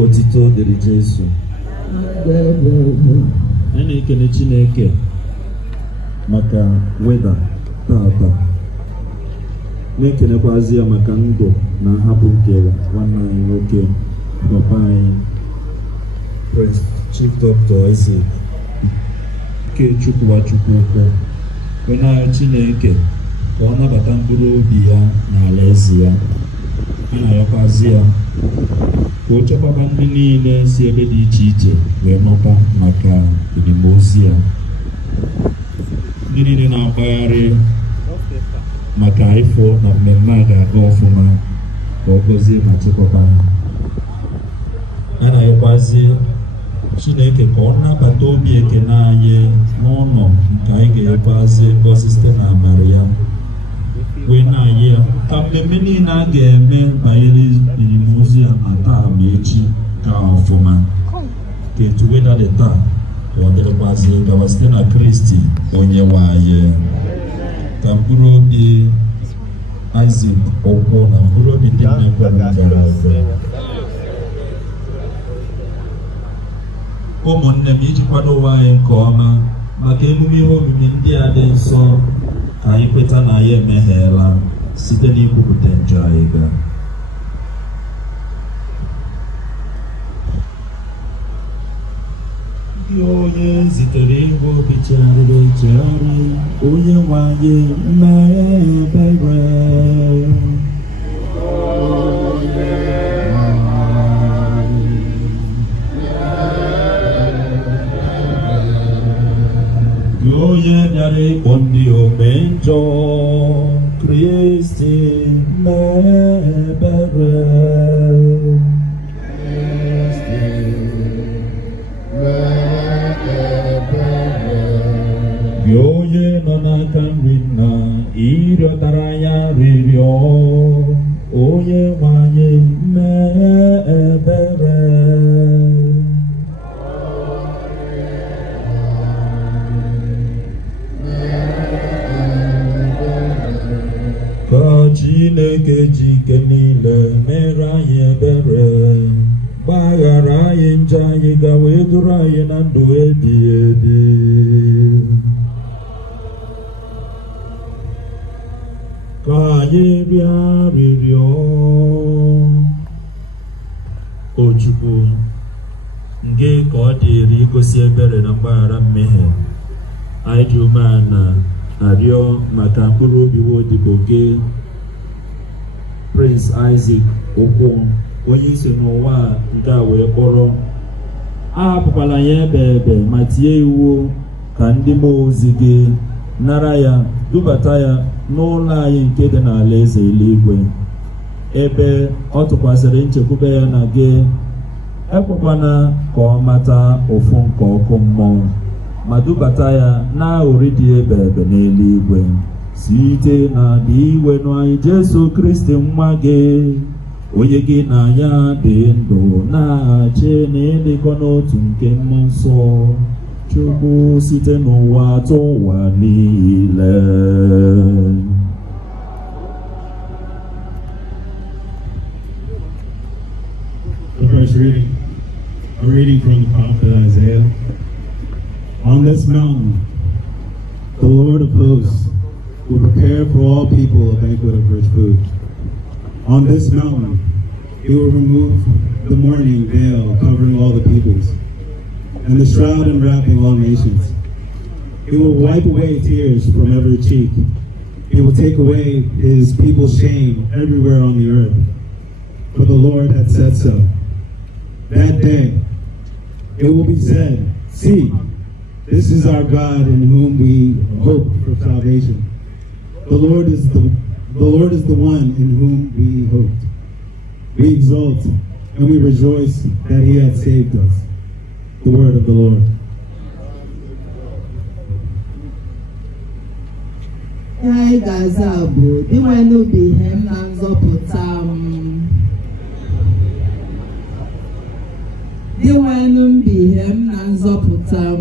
Otito dịrị Jesu. Anyị na-ekele Chineke maka weda tata. Na-ekelekwazi ya maka ndụ na nhapụ nke nwanne anyị nwoke papa anyị Prince Chief Dr. Ikechukwu Nwachukwu Ukwu. Onye Chineke ka ọ nabata mkpụrụ obi ya n'ala ezi ya. A na-ayọkwazi ya ka o chekwaba ndị niile si ebe dị iche iche wee mata maka edemozi ya. Ndị niile na-agbagharị maka ifo na mmemme a ga-aga ọfụma ka ọ gọzie ma chekwaba ha. A na-ayọkwazi Chineke ka ọ nabata obi ekene anyị n'ụlọ nke anyị ga-ekwazi ngọzi site na amara ya wee na-anyị ya ka mmemme niile a ga-eme banyere edemozi ya na taa ma echi ka ọfụma ka etu weda dị taa ka ọ dịrịkwazi gawa site na Kristi onye nwe anyị. Ka mkpụrụ obi Isaac Ukwu na mkpụrụ obi dị mmekọrọ gara aga. Ụmụnne m, iji kwado ụwa anyị nke ọma maka emume ihe omimi ndị a dị nsọ ka anyị kweta na anyị emeghela site n'ikwupụta njọ anyị ga. Onye zitere ịhụ obi chegharịrị echegharị, onye nwe anyị mee ebere. Onye bịara ịkpọ ndị ome njọ, Kristi mee ebere. Gị onye nọ n'aka nri na ịrịọtara ya rịrịọ, onye nwe anyị mee ebere. Ka Chineke ji ike niile mere anyị ebere, gbaghara anyị njọ anyị ga wee duru anyị na ndụ ebighị ebi. Ka anyị bịa rịrịọ. O Chukwu, nke ka ọ dịrị igosi ebere na mgbaghara mmehie, anyị ji umeala arịọ maka mkpụrụ obi odibo gị Prince Isaac Ukwu, onye isi n'ụwa nke a wee kpọrọ. Ahapụkwala ya ebe ma tie iwu ka ndị mmụọ ozi gị nara ya dubata ya n'ụlọ anyị nke dị n'ala eze eluigwe, ebe ọ tụkwasịrị nchekwube ya na gị. Ekwekwana ka ọ mata ụfụ nke ọkụ mmụọ, ma dubata ya n'aghụrị dị ebe n'eluigwe site na dị iwe n'anyị Jesu Kristi nwa gị, onye gị na ya dị ndụ na-achị na ịdịkọ n'otu nke mmụọ nsọ Chukwu site n'ụwa atọ ụwa niile. The first reading, a reading from the prophet Isaiah. On this mountain, the Lord of hosts will prepare for all people a banquet of rich food. On this mountain, he will remove the mourning veil covering all the peoples, and the shroud enwrapping all nations. He will wipe away tears from every cheek. He will take away his people's shame everywhere on the earth. For the Lord had said so. That day, it will be said, "See, this is our God in whom we hope for salvation. The Lord is the one in whom we hoped. We exult and we rejoice that he had saved us." The word of the Lord. Anyị ga-aza bụ inwe n'obi ihe m na nzọpụta m. Dịwenụ mbi ihe m na nzọpụta m.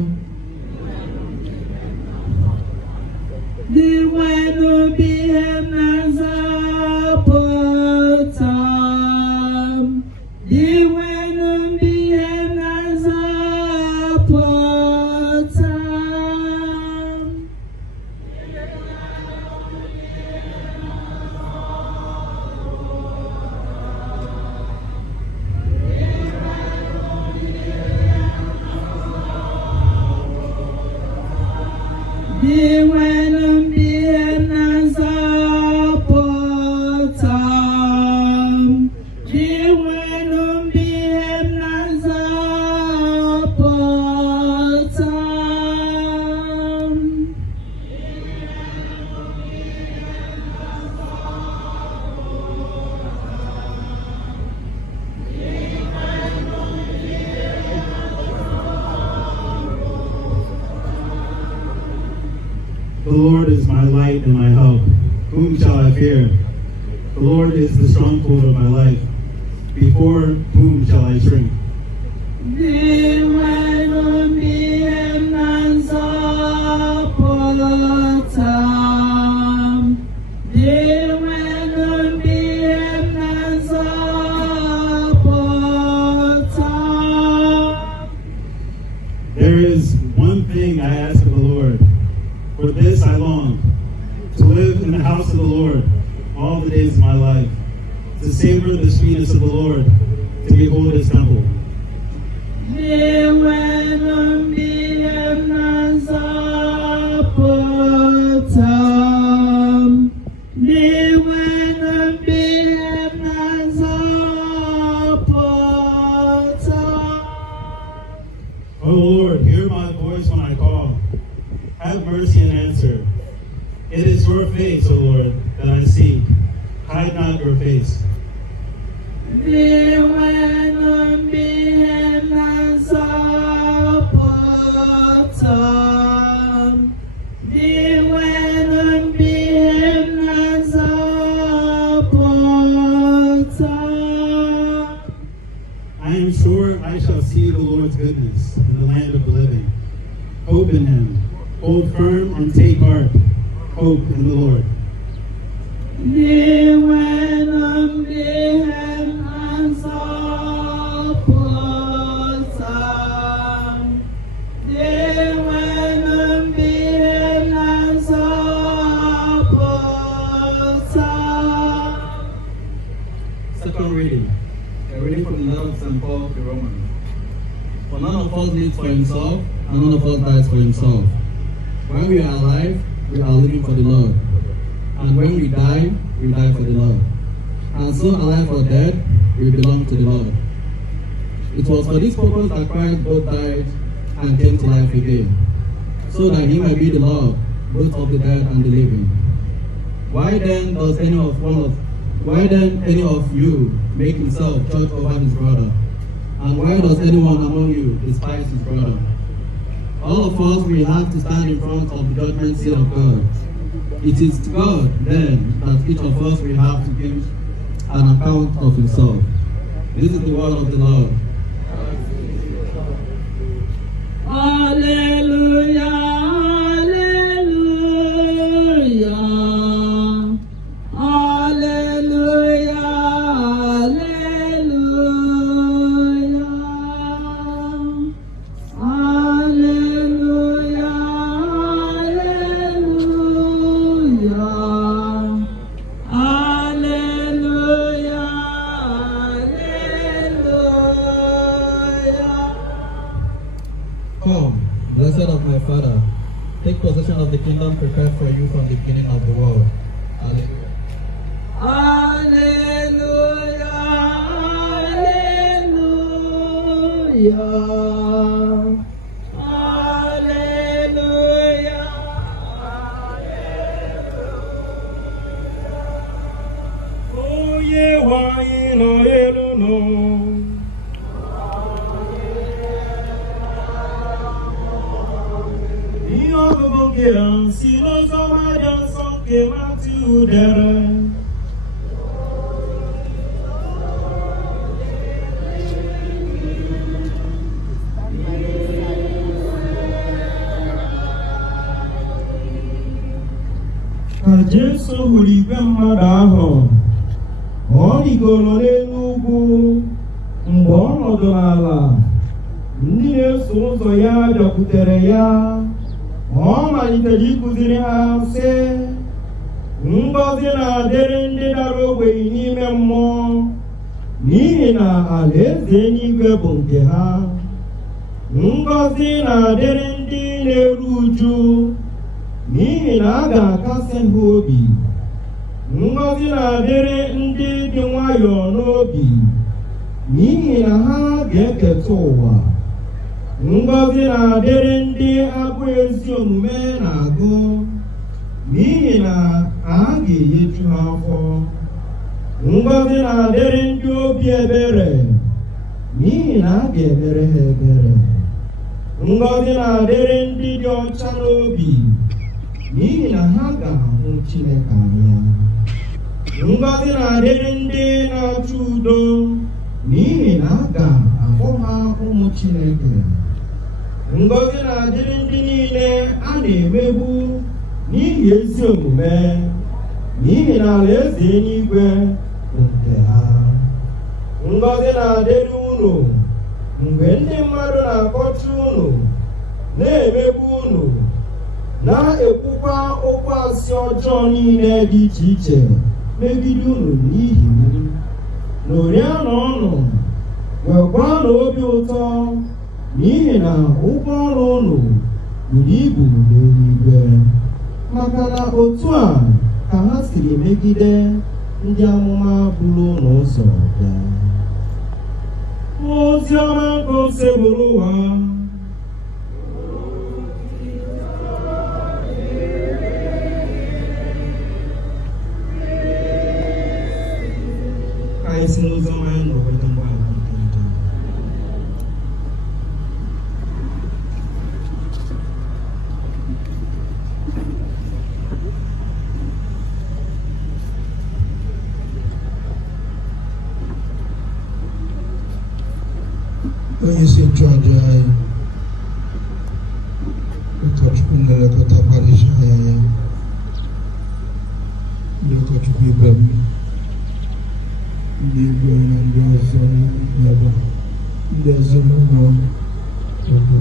Dịwenụ mbi ihe m na nzọpụta m. Dịwenụ The Lord is my light and my help. Whom shall I fear? The Lord is the stronghold of my life. Before whom shall I shrink? There is one thing I ask of the Lord. For this I long, to live in the house of the Lord all the days of my life, to savor the sweetness of the Lord, to behold his temple. O Lord, hear my voice when I call. Have mercy and answer. It is your face, O Lord, that I seek. Hide not your face. I am sure I shall see the Lord's goodness in the land of the living. Hope in him. Hold firm and take heart. Hope in the Lord. Second reading. A reading from the letter of St. Paul to the Romans. For none of us lives for himself, and none of us dies for himself. When we are alive, we are living for the Lord. And when we die for the Lord. And so alive or dead, we belong to the Lord. It was for this purpose that Christ both died and came to life again, so that he might be the Lord both of the dead and the living. Why then any of you make himself judge over his brother? And why does anyone among you despise his brother? All of us will have to stand in front of the judgment seat of God. It is to God, then, that each of us will have to give an account of himself. This is the word of the Lord. Hallelujah, hallelujah, hallelujah, hallelujah, hallelujah, hallelujah, hallelujah, hallelujah. Come, blessed of my Father, take possession of the kingdom prepared for you from the beginning of the world. Hallelujah. Hallelujah, hallelujah, hallelujah, hallelujah. Onye nwanyị nọ elu nụ. Ihe ọgụgụ nke ya si n'ụzọ mmadụ nsọ nke Matiu dere. Ka Jesu hụrụ igwe mmadụ ahụ, ọ rigoro n'elu ugwu. Mgbe ọ nọdụrụ ala, ndị na-eso ụzọ ya bịakwutere ya. Ọ malitere ịkụziri ha sị, ngọzi na-adịrị ndị dara ogbenye n'ime mmụọ, n'ihi na alaeze eluigwe bụ nke ha. Ngọzi na-adịrị ndị na-eru uju, n'ihi na a ga-akasị ha obi. Ngọzi na-adịrị ndị dị nwayọọ n'obi, n'ihi na ha ga-eketa ụwa. Ngọzi na-adịrị ndị abụ ezi omume na-agụ, n'ihi na a ga-enyeju ha afọ. Ngọzi na-adịrị ndị obi ebere, n'ihi na a ga-emere ha ebere. Ngọzi na-adịrị ndị dị ọcha n'obi, n'ihi na ha ga-ahụ Chineke anya. Ngọzi na-adịrị ndị na-achọ udo, n'ihi na a ga-akpọ ha ụmụ Chineke. Ngọzi na-adịrị ndị niile a na-emegbu n'ihi ezi omume, n'ihi na alaeze eluigwe bụ nke ha. Ngọzi na-adịrị unu mgbe ndị mmadụ na-akọcha unu, na-emegbu unu, na-ekwukwa okwu asị ọjọọ niile dị iche iche megide unu n'ihi m. Ṅụrịanụ ọṅụ, nwekwanụ obi ụtọ, n'ihi na ụgwọ ọrụ unu buru ibu n'eluigwe. Maka na otu a ka ha siri megide ndị amụma buru unu ụzọ bịa. Ozi ọma nke ose bụrụ ụwa. Ka anyị si n'ozi ọma ya nọkwata mgbe anyị nọkwata. Onye isi nchụaja anyị, ụkọchukwu na-elekọta parish anyị, ndị ụkọchukwu ibe m, ndị igwe na ndị ọzọ n'ebe, ndị ezinụlọ Ugwu,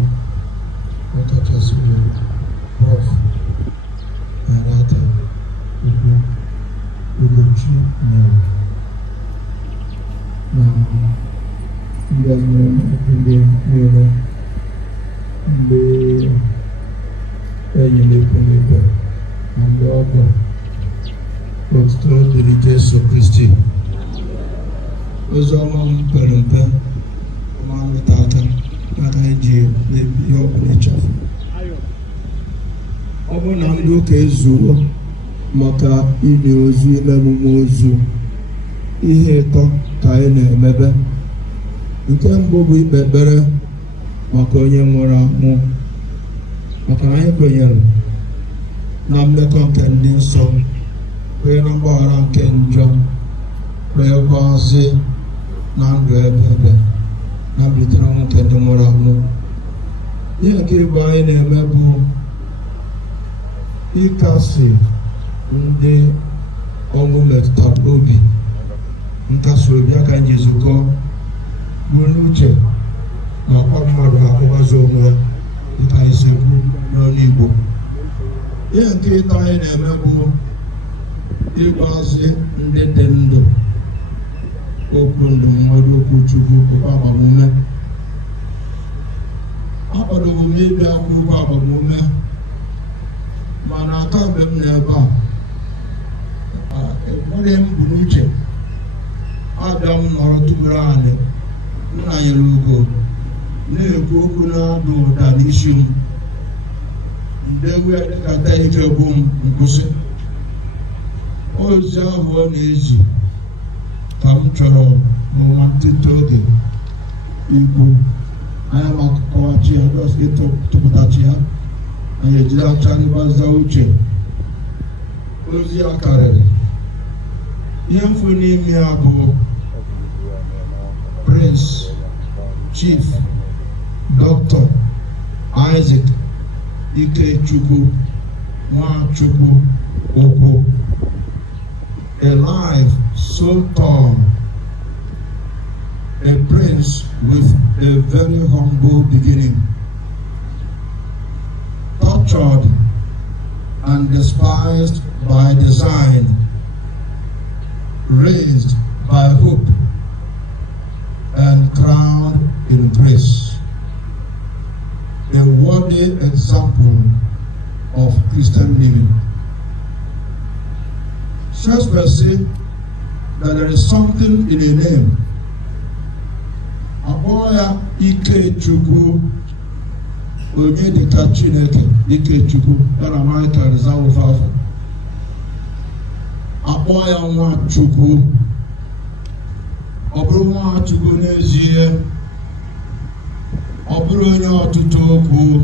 ọkachasị Prof. Arata Ugwu, Ugochi na ndị niile, ndị enyi na-ekwu n'ikpe na ndị ọgọ, otuto dịrị Jesu Kristi. Ozi ọma m pere mpe ma nweta aka maka iji ihe ọbụla ịchọrọ. Ọ bụ na ndị ụka ezuo maka ili ozu, ime emume ozu, ihe ịtọ ka anyị na-emebe. Nke mbụ bụ ikpe ekpere maka onye nwụrụ anwụ, maka na anyị kwenyere na mmekọ nke ndị nsọ, kwenye na mgbaghara nke njọ, kwenyekwazi na ndụ ebe ebe na mbilitere ọnwụ nke ndị nwụrụ anwụ. Ihe nke ịbụ anyị na-eme bụ ịkasi ndị ọnwụ metụtara obi, nkasi obi aka anyị ezukọ bụ n'uche na ọkwa mmadụ akwụwazi onwe dịka isekwu n'ọnụ Igbo. Ihe nke ịtọ anyị na-eme bụ ịgbazi ndị dị ndụ okwu ndụmọdụ, okwu Chukwu, okwu agbamume. Akwadoghị m ịbịa akwụkwọ agbamume, mana aka mgbe m na-ebe a enweghị m bụ n'uche abịa m nọrọ tụwere anị Nnayelugo na-ekwu okwu na-ada ụda n'isi m, ndewe dịkata ike bụ m nkwụsị. Ozi ahụ ọ na-ezi ka m chọrọ n'ụwa ntịtụ oge ikwu. Anyị makọwachi ya, ịtụpụtachi ya, anyị ejiri acha n'ịgbaza uche. Ozi ya karịrị. Ihe mfu n'ime ya bụ Prince Chief Dr. Isaac Ikechukwu Nwachukwu Ukwu, a life so tall, a prince with a very humble beginning, tortured and despised by design, raised by hope, and crowned in grace. A worthy example of Christian living. Shakespeare said that there is something in a name. Abor Ikechukwu onye dịka Chineke, Ikechukwu ya na Michael Zawufafo. Abor ya Nwachukwu. Ọ bụrụ Nwachukwu n'ezie, ọ bụrụ onye ọtụtụ okwu,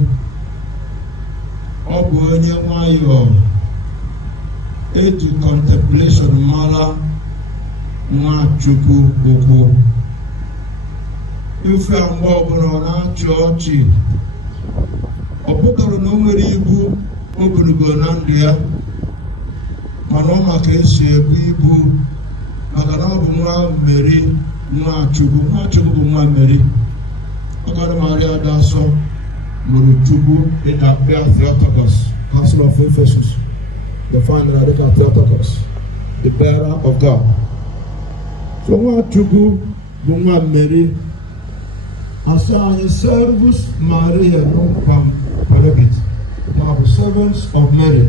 ọ bụ onye nwayọọ, eji contemplation mara Nwachukwu Ukwu. Ife mgbe ọbụla ọ na-achị ọchị, ọ pụtara na o nwere ibu ogologo na ndụ ya, mana ọ maka esi ebu ibu, maka na ọ bụ nwa Meri Nwachukwu. Nwachukwu bụ nwa Meri. Ọkara Maria dị asọ mụrụ Chukwu ịdakpịa Theotokos, Council of Ephesus, the final radical Theotokos, the bearer of God. So Nwachukwu bụ nwa Meri. Asa anyị servus Maria non peribit, ma bụ servants of Mary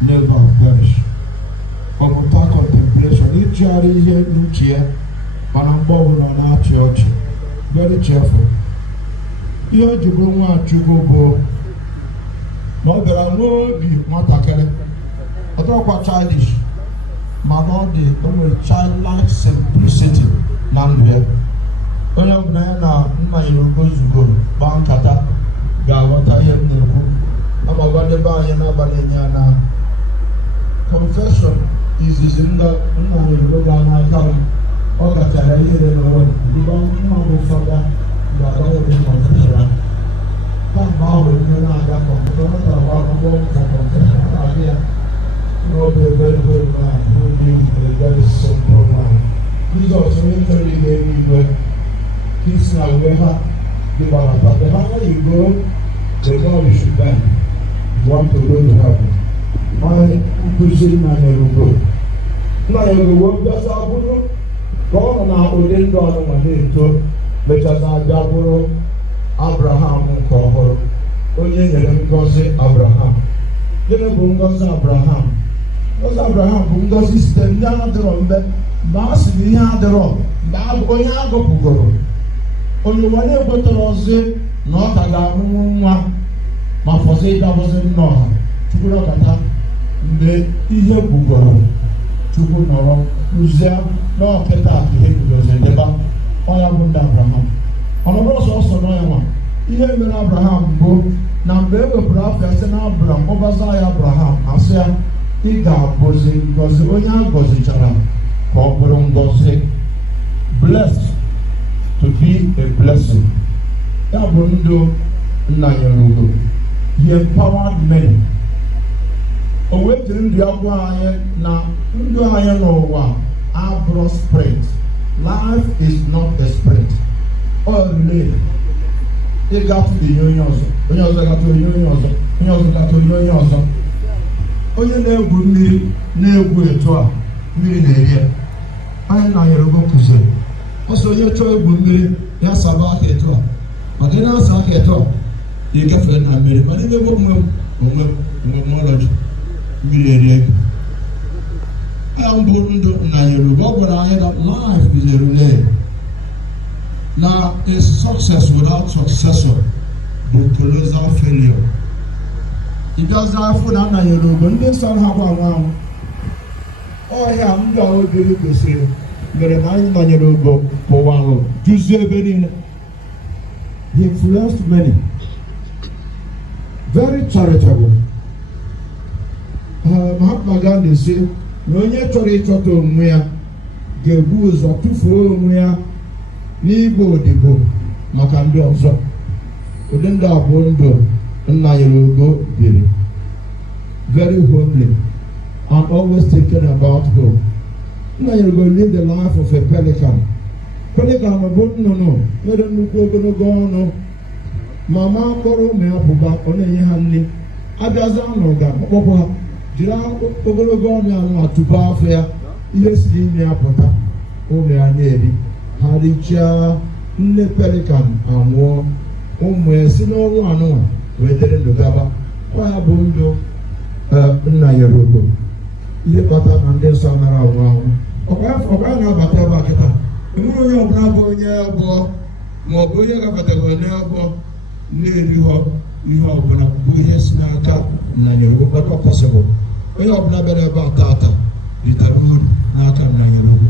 never perish. Ọmụta contemplation, ịchịgharị ihe n'uche ya, mana mgbe ọbụla na-achị ọchị, very cheerful. Ihe o ji bụ Nwachukwu bụ na ọ bịara n'obi nwatakịrị, ọ dịrọkwa childish, mana ọ dị o nwere childlike simplicity na ndụ ya. Onye ọbụla ya na Nnayelugo zugoro gbaa nkata ga-aghọta ihe m na-ekwu. Amagwa ndị be anyị n'abalị enye ya na confession izizi Nnayelugo ga n'aka m. Ọ gachara ihe n'ụwa dịba nwa m ụfọdụ ga-agbanwe confession. Kemgbe ahụ ihe na-aga confession, ọ tara akwụkwọ nka confession, ọ na-adị ya n'obi very very man who lives a very simple life. Jizọs onye kere ihe n'igwe, kiss na where the Barata. The higher you go, the more you should bend. You want to go to heaven. I pushing Nnayelugo. Nnayelugo just abụrụ ka ọ na ụdị ndụ ọnụnwa na-eto, mechata abịa bụrụ Abraham nke ọhụrụ, onye nyere ngọzi Abraham. Gịnị bụ ngọzi Abraham? Ngọzi Abraham bụ ngọzi site ndị adịrọ mgbe a sị na ihe adịrọ, mgbe onye agụpụgoro, onye ụwa na-ekwetara ọzọ na ọ ka ga-amụnwu nwa ma fọzọ ịdabọzi nna ọha. Chukwu nọkọta mgbe ihe bugoro, Chukwu nọrọ kụzie n'ọkịta ka ihe guzozi deba. Ọya bụ ndị Abraham. Ọnọdụ ọsọ nọ ya nwa. Ihe mere Abraham bụ na mgbe e wepụrụ afọ ya site na Abraham, ọbaza ya Abraham asị ya, ị ga-abụzi ngọzi. Onye a gọzichara ka ọ bụrụ ngọzi. Blessed to be a blessing. Ya bụ ndụ Nnayelugo. He empowered men. O wetiri ndụ ya gwa anyị na ndụ anyị n'ụwa abụrụ sprint. Life is not a sprint. Ọ relay. Ị gatụ ihe onye ọzọ, onye ọzọ gatụ ihe onye ọzọ, onye ọzọ gatụ ihe onye ọzọ. Onye na-egwu mmiri na-egwu etu a, mmiri na-eri ya. Anyị Nnayelugo kụziri. Ọsọ onye chọọ egwu mmiri ya saba aka etu a, ọ dị na-asa aka etu a, ya ekefere na mmiri, mana ime bụ onwe m ọlọji mmiri eri ego. Ya mbụ ndụ Nnayelugo, ọ gwara anyị na life is a relay. Na a success without successor bụ colossal failure. Ịbịazi afọ na Nnayelugo, ndị nsọ ha gwa anwụ ọhịa ndụ ahụ obere kwesịrị mere na anyị Nnayelugo ụwa ahụ juzie ebe niile. He influenced many. Very charitable. Mahatma Gandhi sị na onye chọrọ ịchọta onwe ya ga-ebu ụzọ tụfuo onwe ya n'igbo odibo maka ndị ọzọ. Ụdị ndị abụọ ndụ Nnayelugo biri. Very homely and always thinking about home. Nnayelugo lived the life of a pelican. Pelican bụ nnụnụ nwere nnukwu ogologo ọnụ. Mama mkpọrọ ụmụ ya pụba, ọ na-enye ha nri. Abịazi anụ ga-akpọpụ ha, jiri ogologo ọnụ ya nwa tupu afọ ya, ihe siri ime ya pụta, ụmụ ya na-eri. Ha richaa, nne pelikan anwụọ, ụmụ ya si n'ọnwụ anụnwa wee dere ndụ gaba. Ọ ya bụ ndụ Nnayelugo. Ihe kpata na ndị nsọ nara anwụ anwụ. Ọkwa ya na-abata ebe a kịta. Enwere onye ọbụla bụ onye abụọ ma ọ bụ onye gabataga onye abụọ na-eri ihe ọbụla bụ ihe si n'aka Nnayelugo. But ọ possible. Onye ọbụla bịara ebe a tata ritere uru n'aka Nnayelugo.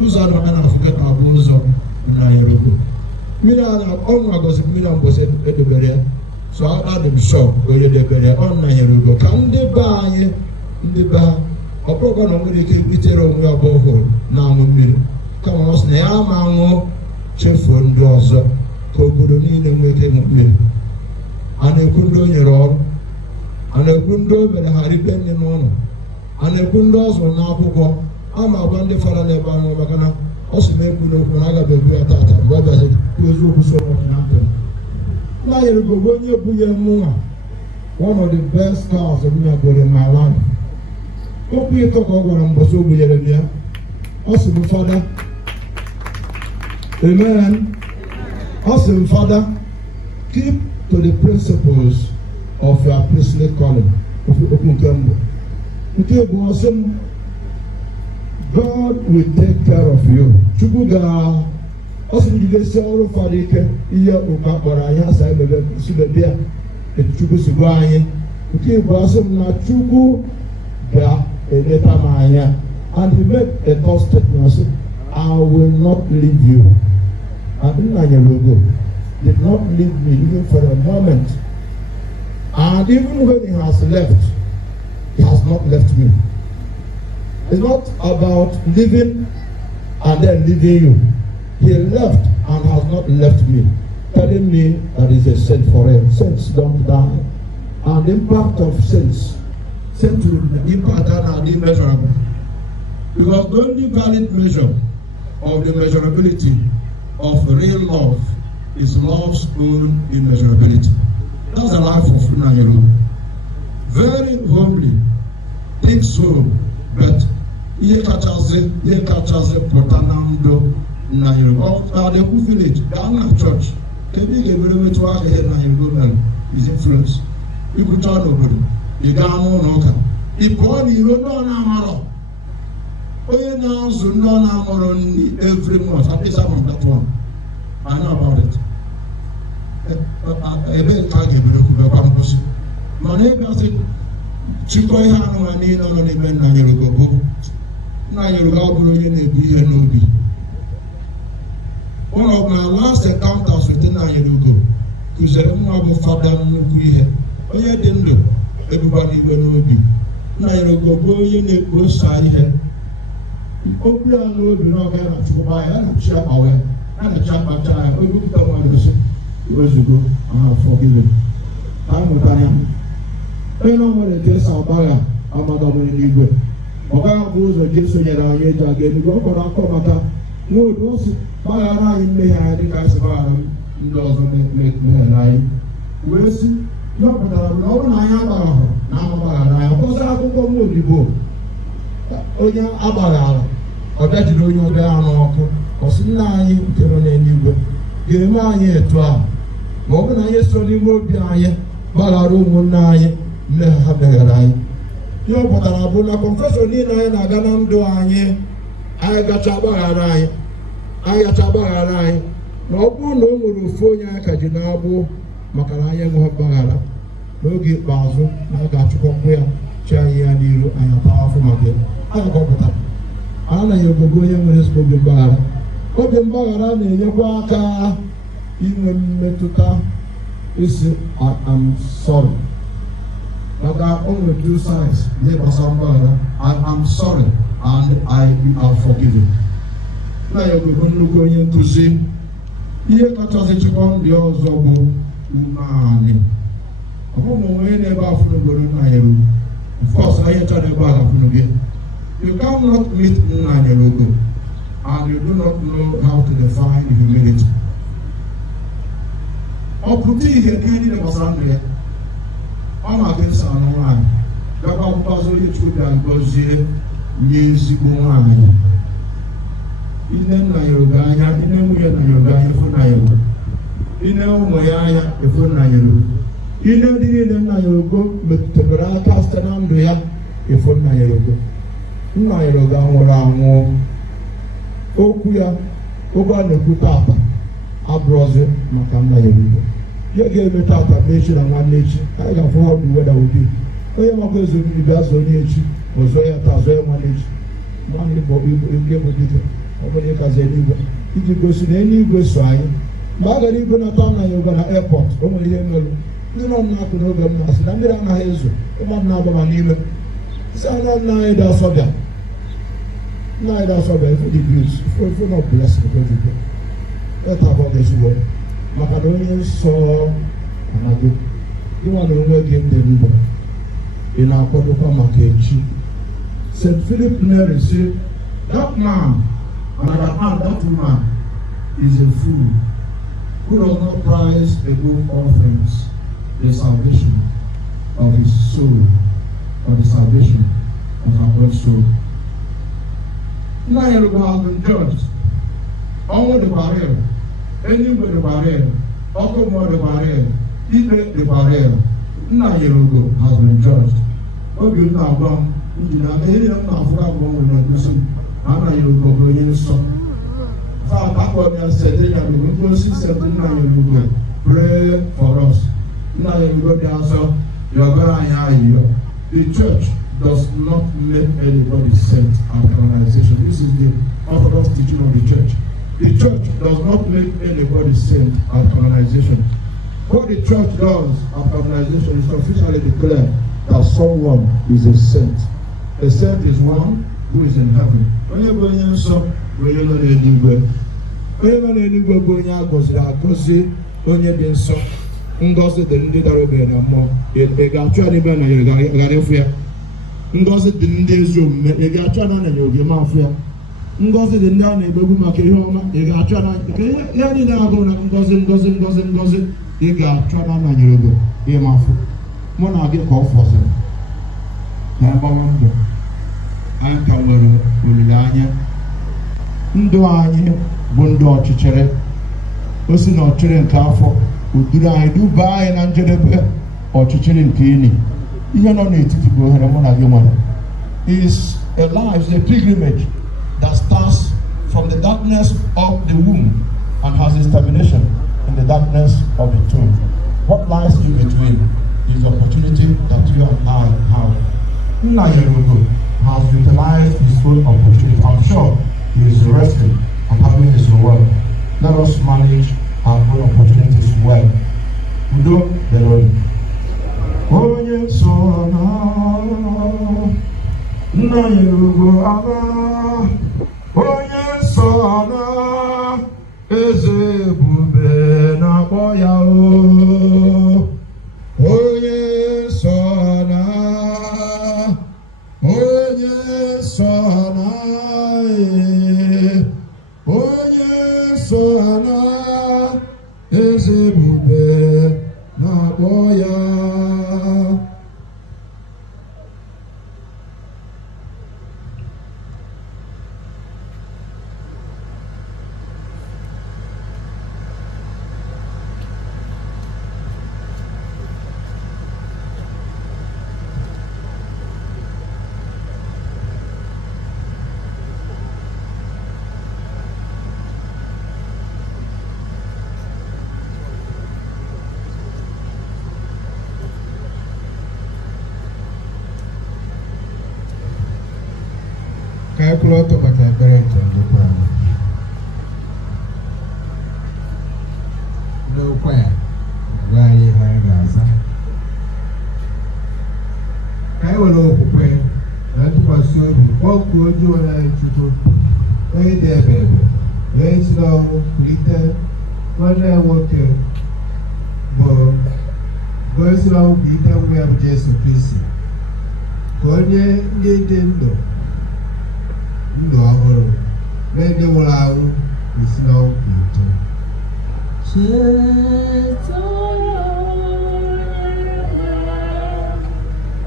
Ụzọ anọ na afụga na abụ ụzọ Nnayelugo. Mmiri ọnwụ agọzi mmiri mbọsị edobere ya so adị m shọk onye debere ọ Nnayelugo ka ndị be anyị ndị be ha ọ bụrụkwa na nwere ike ibutere onwe ya ọhụrụ na-aṅụ mmiri kama ọ sị na ya ama aṅụ chefuo ndị ọzọ ka obodo niile nwee ike ịṅụ mmiri. A na-ekwu ndị o nyere ọrụ, a na-ekwu ndị o mere ha ribe nne n'ụlọ, a na-ekwu ndị ọ zụrụ n'akwụkwọ. A ma agwa ndị fara n'ebe ahụ maka na ọ sị na-ekwu n'okwu na aga m ebu ya tata mgbe ọ bịazi kwuo eziokwu so na ntị. Nnayelugo bụ onye bunye mụnwa one of the best cars m nyagoro in my life. Okwu ịtọ ka ọ gwara mbọsị o bunyere m ya. Ọ sị m fada, amen. Ọ sị m fada, keep to the principles of your priestly calling. Okwu nke mbụ. Nke bụ ọ sị m, God will take care of you. Chukwu ọ sị m jidesi ọrụ fada ike ihe ụka kpọrọ anyị asa emebe sibebi ya etu Chukwu si gwa anyị. Nke bụ ọ sị m na Chukwu ga-eleta m anya. And he made a thought statement, say, I will not leave you. And Nnayelugo did not leave me even for a moment. And even when he has left, he has not left me. It's not about living and then leaving you. He left and has not left me, telling me that is a sin for him. Saints don't die. And the impact of sins, the impact are immeasurable. Because the only valid measure of the measurability of real love is love's own immeasurability. That's the life of Nnayelugo. Very homely, thinks so, but ihe kachasị pụta na ndụ Nnayelugo. Ọ na-ekwu village, gaa na church, ebe ị ga-ebere wetu aka ihe Nnayelugo mere his influence. Ikwucha n'obodo, ị gaa n'ụlọ ụka, ị pụọ n'iro ndị ọ na-amarọ. Onye na-azụ ndị ọ na-amụrụ nri every month, at least I'm that one. I know about it. Ebe nke a ga-ebere kwubekwa mkwụsị. Mana ebe asị chịkọ ihe anụmanụ niile nọ n'ime Nnayelugo bụ Nnayelugo ọ bụrụ onye na-ebu ihe n'obi. One of my last encounters with Nnayelugo kụziere nwa bụ fada nnukwu ihe. Onye dị ndụ ebukwana iwe n'obi. Nnayelugo bụ onye na-ekposa ihe. Okwu ya n'obi n'ọga ya na-achụkwa ya na-achị akpawe ya na-achị akpacha ya onye kwupụta mmadụ gosi ozugbo forgiven. Ka mụtara ya onye na nwere etu esi agbagha amadọbere n'igwe ọ gaghị bụ ụzọ Jesu nyere anyị eji aga eluigwe. Ọ kọrọ akọ maka nwodu o si gbaghara anyị mmehie anyị dịka anyị si gbaghara ndị ọzọ mehere anyị wee si ihe ọ pụtara bụ na ọ bụrụ na anyị agbaghahụ na agbaghara anyị. Ọkọsị akwụkwọ m odibo onye agbaghara ọ bịajiri onye ọbịa ya n'ọkụ ọ sị nna anyị nke nọ n'eluigwe ga-eme anyị etu ahụ ma ọ bụ na anyị so n'ime obi anyị gbaghara ụmụnne anyị mmehie ha meghere anyị. Ihe ọ pụtara bụ na confession niile anyị na-aga na ndụ anyị gacha agbaghara anyị na ọ bụrụ na o nwere ofu onye anyị ka ji na-agbụ maka na anyị enweghị mgbaghara n'oge ikpeazụ na a ga-achụkwakwu ya chi anyị ya n'iru anyị atawa afọ maka ya. Anyị kọpụtara Nnayelugo bụ onye nwere ezigbo obi mgbaghara. Obi mgbaghara na-enyekwa aka inwe mmetụta isi I'm sorry. Maka o nwere two sides ndị gbasara mgbaghara. I'm sorry and I am forgiven. Nnayelugo bụ nnukwu onye nkụzi. Ihe kachasị chịkwa ndị ọzọ bụ umeanị. Ọmụmụ onye na-ebe afọ n'obodo Nnayelugo. First, I enter the bag of Nubi. You cannot meet Nnayelugo and you do not know how to define humility. Ọ pụta ihe ihe niile gbasara ndụ ya. Ọ na-adị nsọ nwaanyị. Gakwa mkpazụ onye Chukwu bịa gọzie nye ezigbo nwaanyị. Ine Nnayelugo anya, ine nwunye Nnayelugo anya efu Nnayelugo. Ine ụmụ ya anya efu Nnayelugo. Ine ndị niile Nnayelugo metụtara aka site na ndụ ya efu Nnayelugo. Nnayelugo nwụrụ anwụ. Okwu ya okwu a na-ekwu tata abụrụzi maka Nnayelugo. Ihe ga-eme tata n'echi na nwanne echi anyị ga-afụ ha bụ weda obi. Onye makwa ezo mmiri bịa zụọ onye echi ọzọ ya taa zụọ ya nwanne echi. Nwanne bụ igwe bụ dike ọ bụrụ ịkazi eluigwe iji gosi na eluigwe so anyị. Mgbe a gara igwe nata Nnayelugo na airport o nwere ihe merụ ndị nọ n'akụ n'oge mmasị na mmiri anaghị ezo mmadụ na-agbaba n'ime isi anọ nna anyị dị asọbịa nna anyị dị asọbịa ife dị grace ife nọ blessed ojugbo weta abụọ ga-ezigbo maka na onye nsọ anago ịnwa na onwe gị ndị ndụ ị na-akwadokwa maka echi. St. Philip Neri said, that man, and that woman is a fool who does not prize above all things the salvation of his soul, or the salvation of her own soul. Nnayelugo has been judged. All the barrier, anywhere the barrier, also more the barrier, even the barrier. Nnayelugo has been judged. What do you know about? Nnayelugo pray for us. The church does not make anybody saint and canonization. This is the orthodox teaching of the church. The church does not make anybody saint and canonization. What the church does at canonization is to officially declare that someone is a saint. A saint is one who is in heaven. Onye bụ onye nsọ bụ onye nọ n'eluigwe. Onye nọ n'eluigwe bụ onye agọziri agọzi, onye dị nsọ. Ngọzi dị ndị dara ogbenye na mmụọ. Ị ga-achụ ya n'ebe na ghara ịfụ ya. Ngọzi dị ndị ezi omume. Ị ga-achụ ya na oge ma afụ ya. Ngọzi dị ndị a na-egbegbu maka ihe ọma. Ị ga-achụ ya na ihe niile agụ na ngọzi. Ị ga-achụ ya na oge ịma afụ. Mụ na gị ka ọ fọziri. Na mgbanwe ndụ anyị ka nwere olileanya. Ndụ anyị bụ ndụ ọchịchịrị. O si na ọchịchịrị nke afọ udiri anyị duba anyị na njedebe ọchịchịrị nke ini. Ihe nọ n'etiti bụ ohere mụ na gị nwere. Is a life, a pilgrimage that starts from the darkness of the womb and has its termination in the darkness of the tomb. What lies in between is the opportunity that you and I have. Nnayelugo has utilized his own opportunity. I'm sure he is resting and having his reward. Let us manage our own opportunities well. Udo Delori. Onye so na Nnayelugo ana onye so na eze ebube na akpọ ya o. Onye so na onye so na eze ebube na akpọ ya. Calculator but I better than the plan. No plan. Very high Gaza. I will know where that was so. What could you like to do? Hey there, baby. Let's now little when I walk in. But boys now little we have just a piece. Onye didn't know. Ndụ ọhụrụ ndị nwụrụ anwụ esi n'ọnwụ pụta. Cheta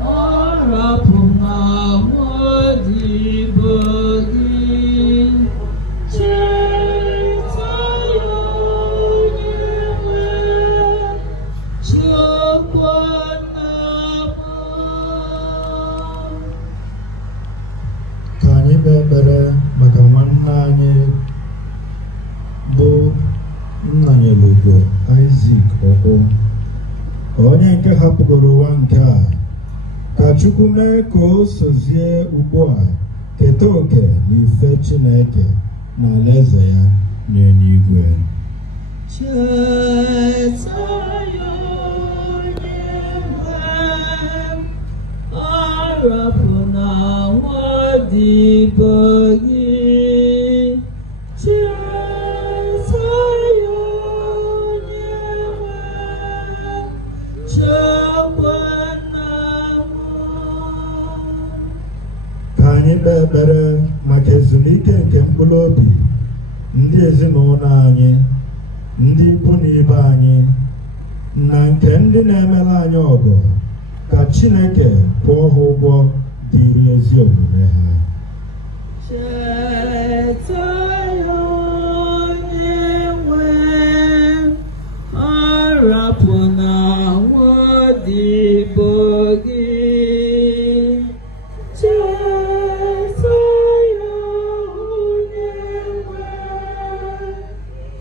ọ rapụ na odibo gị. Cheta ya onye nwe chekwa na ka anyị kpere maka nwanne anyị bụ Nnayelugo Ukwu, onye nke hapụgoro ụwa nke a. Ka Chukwu mee ka o sozie ugbu a keta oke n'ife Chineke na alaeze ya n'eluigwe. Cheta ya onye ndị ezinụlọ anyị, ndị ikwu na ibe anyị, na nke ndị na-emere anyị ọgọ, ka Chineke kwụọ ha ụgwọ dịrị ezi omume ha. Cheta ya onye nwe, arapụna nwaodibo gị. Cheta ya onye nwe,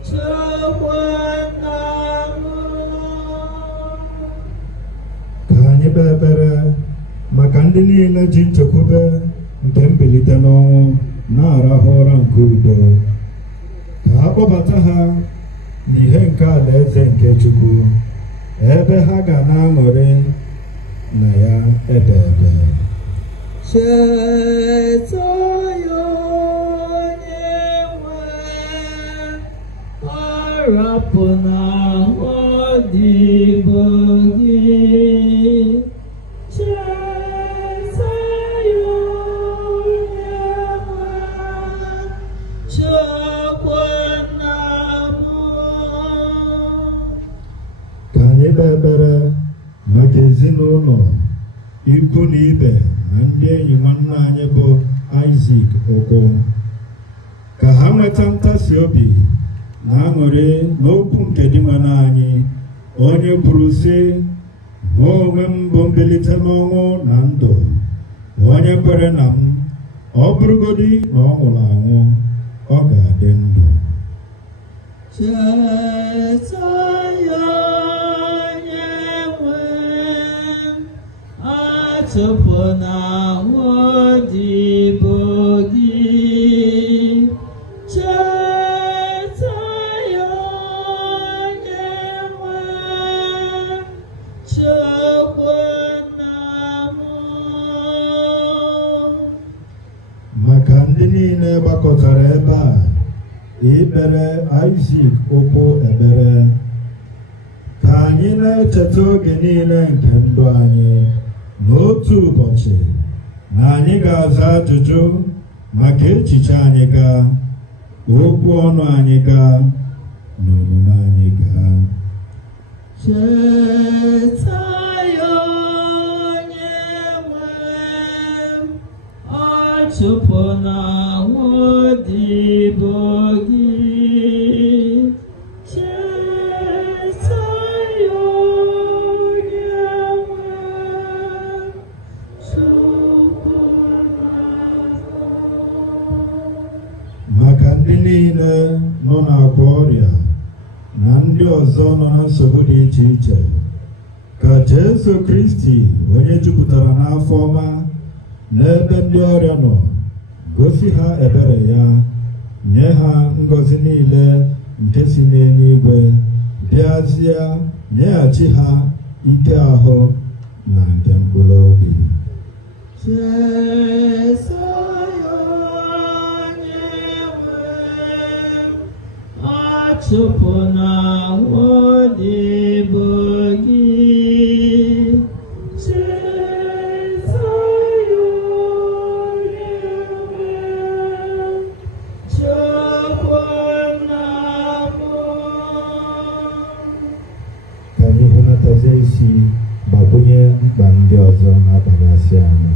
chekwana m. Ka anyị kpee ekpere maka ndị niile ji nchekwube nke mbilite n'ọnwụ na-arahụ ụra nke udo, ka a kpọbata ha n'ihe nke alaeze nke Chukwu, ebe ha ga na-aṅụrị na ya ebe ebe. Cheta ya onye nwe, arapụna nwaodibo gị. Cheta ya onye nwe, chekwana m. Ka anyị kpee ekpere maka ezinụlọ, ikwu na ibe na ndị enyi nwanne anyị bụ Isaac Ukwu, ka ha nweta ntasi obi na aṅụrị n'okwu nke dị nwanne anyị, onye kwuru sị, mụ onwe m bụ mbilite n'ọnwụ na ndụ, onye kwere na m, ọ bụrụgodị na ọ nwụrụ anwụ, ọ ga-adị ndụ. Cheta ya onye nwe, atụpụna nwaodibo gị. Cheta ya onye nwe, chekwana m. Maka ndị niile gbakọtara ebe a ikpere Isaac Ukwu ekpere, ka anyị na-echeta oge niile nke ndụ anyị n'otu ụbọchị, na anyị ga-aza ajụjụ maka echiche anyị gaa, okwu ọnụ anyị gaa, na omume anyị gaa. Cheta ya onye nwe, atụpụna nwaodibo gị. Cheta ya onye nwe, chekwana m. Maka ndị niile nọ n'akwa ọrịa na ndị ọzọ nọ na nsogbu dị iche iche, ka Jesu Kristi onye jupụtara n'afọ ọma n'ebe ndị ọrịa nọ, gosi ha ebere ya, nye ha ngọzi niile nke si n'eluigwe, bịazie nyeghachi ha ike ahụ na nke mkpụrụ obi. Cheta ya onye nwe, atụpụna nwaodibo gị. Cheta ya onye nwe, chekwana m. Ka anyị hụnatazie isi gbakwunye mkpa ndị ọzọ na-akpaghasị anyị.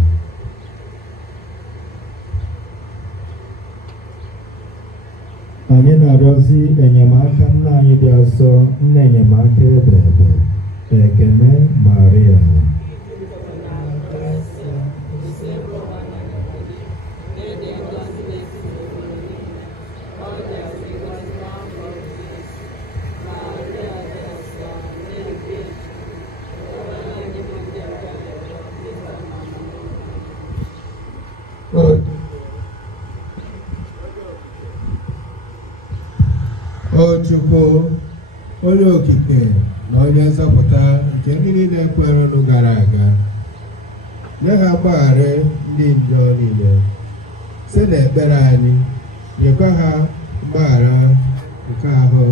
Anyị na-arịọzi enyemaka nna anyị dị asọ, nna enyemaka ebe ebe, Ekene Maria. O Chukwu, onye okike na onye nzọpụta nke ndị niile kwerenụ gara aga, nye ha mgbaghara ndị njọ niile site n'ekpere anyị, nyekwa ha mgbaghara nke ahụ,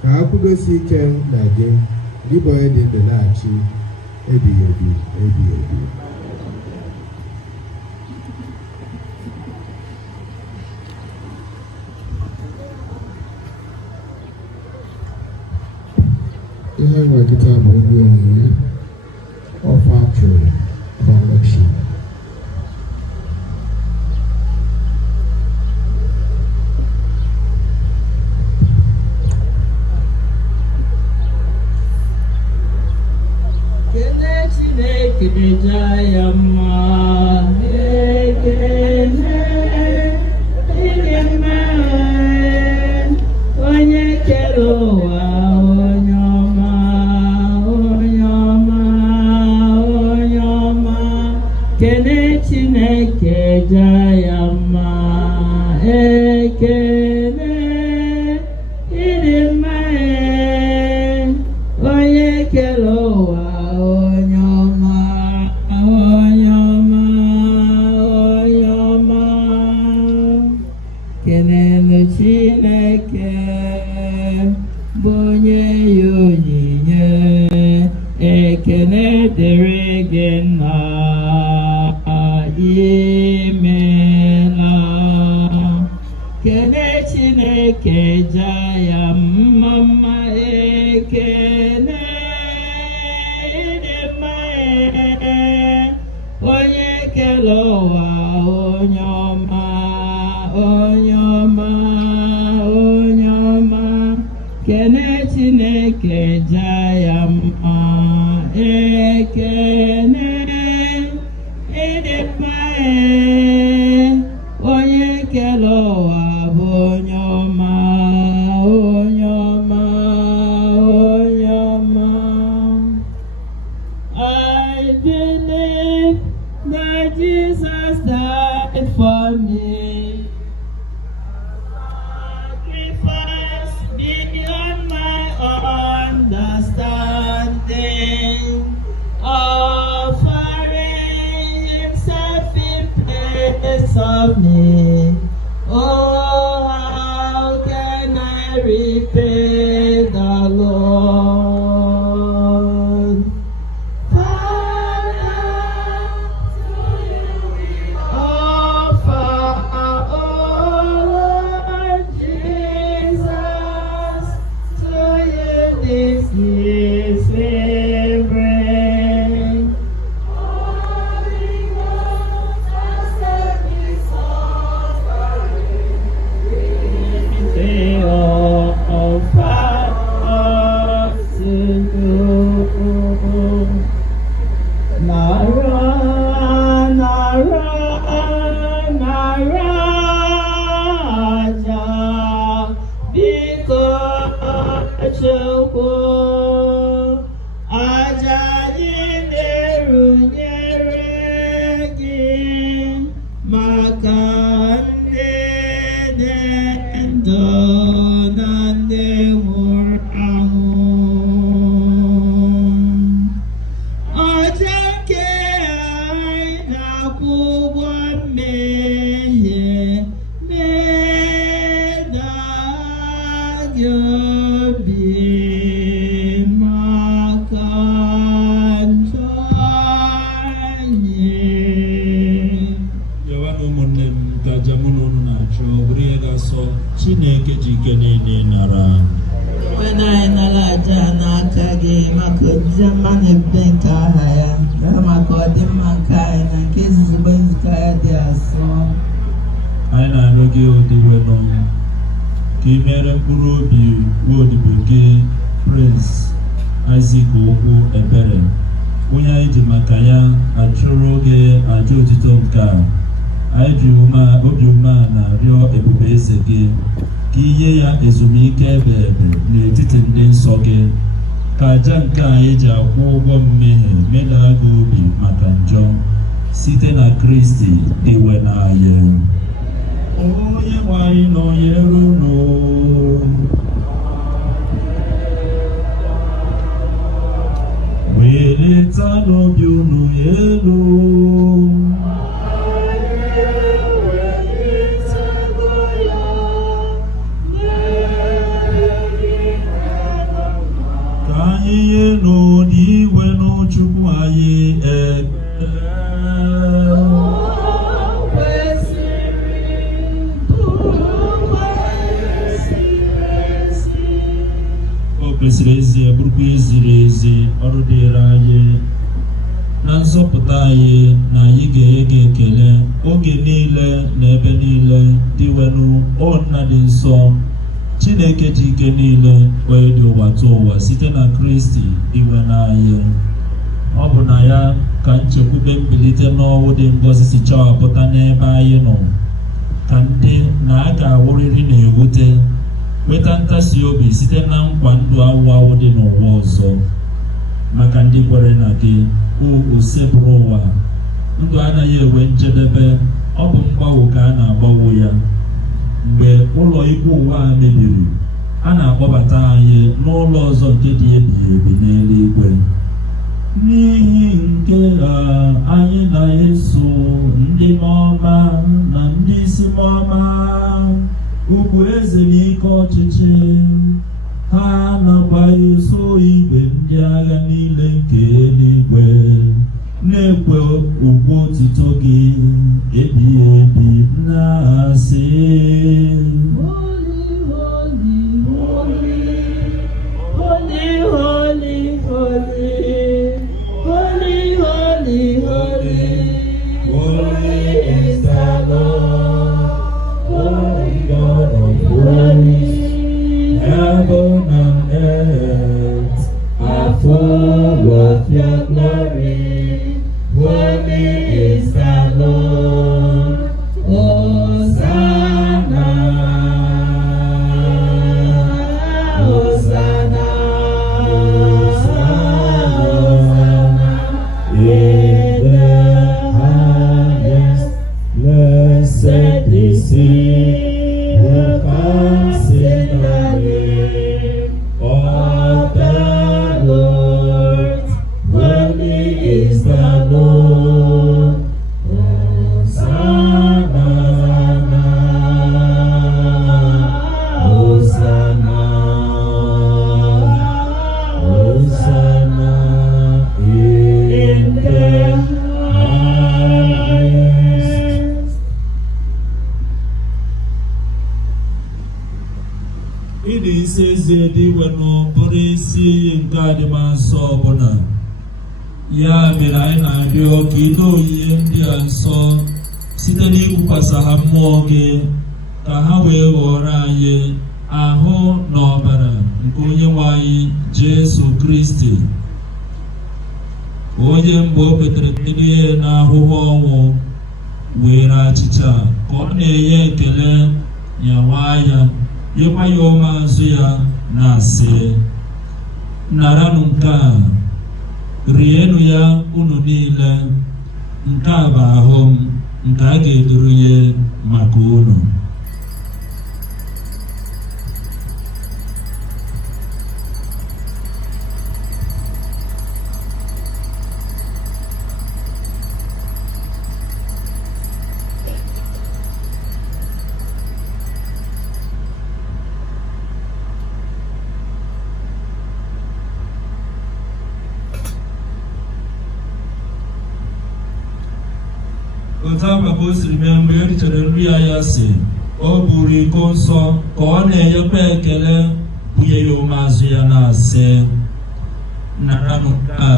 ka ha kwudosi ike na gị, gị bụ onye dị ndụ na-achị ebighị ebi ebighị ebi. ihe nwekịta bụ nri onyinye olfactory collection. Kene Chineke jaya mma, ekene ịdị mma, onye kere ụwa, onye ọma, onye ọma, onye ọma. Kene Chineke jaya mma, ekene ịdị mma, onye kere ụwa, onye ọma, onye ọma, onye ọma. Kenenu Chineke bụ onye ya onyinye, ekene dịrị gị nna, imela. Kene Chineke jaya mma mma, ekene ịdị mma, onye kere ụwa, onye ọma, onye ọma, onye ọma. Kene Chineke jaya mma, ekene ịdị mma, onye kere ụwa bụ onye ọma, onye ọma, onye ọma. I believe that Jesus died for me. Sacrifice beyond my understanding, offering himself in place of me. Oh, how can I repay the Lord? Father, to you we offer, oh Lord Jesus, to you this year's bring. Holy Ghost, accept this offering. They offer to you. Nara, Nara, Naraja, Ikechukwu, aja na-erunyere gị, maka ndị dị ndụ na ndị nwụrụ anwụ. Ọcha nke anyị na-akwụ ụgwọ mmehie, na-eda gị obi maka njọ anyị. Yawanụ ụmụnne m, ka aja mụ na unu na-achọ bụrụ ihe ga-asọ Chineke ji ike niile nara. When anyị nara aja n'aka gị maka oziọma na ebube nke aha ya, na maka ọdịmma nke anyị na nke nzube nzukọ ya dị asọ. Anyị na-arịọ gị odiwenụ ka ị mere mkpụrụ obi nwaodibo gị Prince Isaac Ukwu ebere, onye anyị ji maka ya achụrụ gị aja otito nke a. Anyị ji obi umeala rịọ ebube eze gị ka inye ya ezumike ebe n'etiti ndị nsọ gị, ka aja nke anyị ji akwụ ụgwọ mmehie medaa gị obi maka njọ site na Kristi iwe n'anya. Onye nwe anyị nọnyere unu. Weleta n'obi unu elu. Ka anyị nye n'ụdị iwe n'Chukwu anyị ekpere. kwesịrị ezi bụrụkwa eziri ezi ọrụ dịrị anyị na nzọpụta anyị, na anyị ga-ege ekele oge niile na ebe niile dịwenụ o nna dị nsọ, Chineke ji ike niile onye dị ụwa tụ ụwa site na Kristi iwe n'anyị. Ọ bụ na ya ka nchekwube mbilite n'ọnwụ dị ngọzi si chọpụta n'ebe anyị nọ, ka ndị na a ga-awụrịrị na-ewute nweta ntasi obi site na nkwa ndụ awụ awụ dị n'ụwa ọzọ. Maka ndị kwere na gị osebụrụ ụwa, ndụ anaghị enwe njedebe, ọ bụ mgbanwe ka a na-agbanwe ya. Mgbe ụlọ ikwu ụwa a mebiri, a na-akpọbata anyị n'ụlọ ọzọ nke dị ebighị ebi n'eluigwe. N'ihi nke anyị na-eso ndị ọma na ndị isi ọma, ugwu eze n'ike ọchịchị ha, nakwa eso ibe ndị agha niile nke eluigwe, na-ekwe ugwu otito gị ebighị ebi, na-asị Heaven and earth are full of your glory. Holy is the Lord. Hosanna, Hosanna, Hosanna in the highest. Blessed is He who comes in the name of the Lord. Worthy is the Lord. Hosanna, Hosanna, Hosanna in the highest. Ịdị isi ezi dịwenụ bụrụ isi nke adịmansọ ọbụla. Ya mere anyị na-arịọ ka ị na-oyiye ndị a nsọ site n'ịkwụkwasa ha mmụọ gị, ka ha wee ghọrọ anyị ahụ na ọbara nke onye nwe anyị Jesu Kristi, onye mgbe o kwetere ihe n'ahụhụ ọnwụ were achịcha ka ọ na-enye ekele nyawa ya, nyekwa ya ụmụazụ ya, na-asị, naranụ nke a, rienụ ya unu niile, nke a bụ ahụ m nke a ga-eduru ya maka unu. Otu akwa ka o siri mee mgbe e richara nri ya sị, o buru iko nsọ ka ọ na-enyekwa ekele, bunye ya ụmụazụ ya, na-asị, naranụ nke a,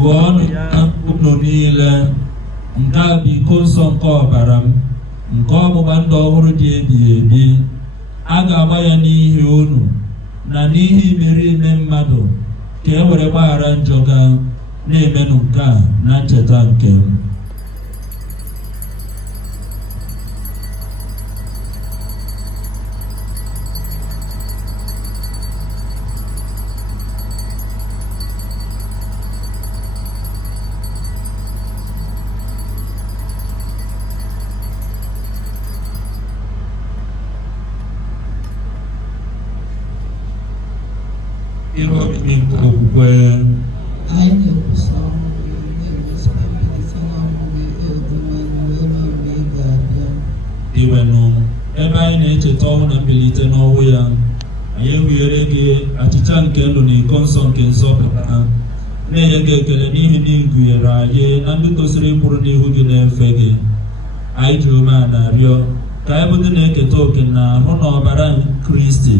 ṅụọnụ ya unu niile, nke a bụ iko nsọ nke ọbara m, nke ọgbụgba ndụ ọhụrụ dị ebighị ebi. A ga-agba ya n'ihi unu na n'ihi imerime mmadụ, ka e were gbaghara njọ ga, na-emenụ nke a na ncheta nke m. Ihe obibi nke okwukwe anyị na-ekwusa ọnwụ gị, na-ekwusa mbilite n'ọnwụ gị, egume mgbe niile ị ga-abịa. iwenụ ebe anyị na-echeta ọnwụ na mbilite n'ọnwụ ya, anyị ewunyere gị achịcha nke ndụ na iko nsọ nke nzọpụta, na-enye gị ekele n'ihi na ị gụnyere anyị na ndị tosiri ịkwụrụ n'ihu gị na-efe gị. Anyị ji ume a na-arịọ ka anyị bụdị na-eketa oke na ahụ na ọbara Kristi,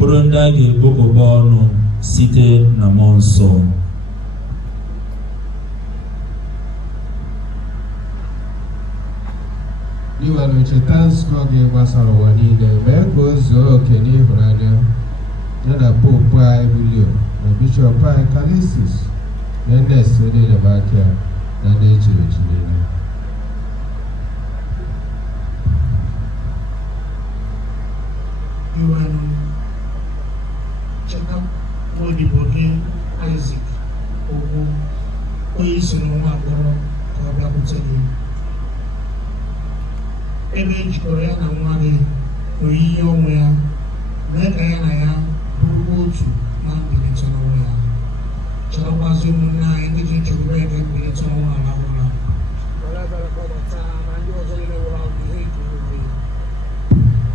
bụrụ ndị a ga-egbokọba ọnụ site na mmụọ nsọ. Iwere cheta nsọ gị gbasara ụwa niile, mee ka o zuo oke n'ịhụnanya ya na popu anyị bụ Leo na bishọp anyị Kalisis na ndị ese enyemaka na ndị echiri echi niile. Iwere cheta odibo gị Isaac Ugwu, onye isi n'ụwa mkpọrọ ka ọ bịakwute gị, ebe ejikọrọ ya na nwa gị oyiyi onwe ya, mee ka ya na ya bụrụ otu na mbilite n'ọnwụ ya. Chetakwazi ụmụnne anyị ndị ji nchekwube ege mbilite n'ọnwụ ala ụra,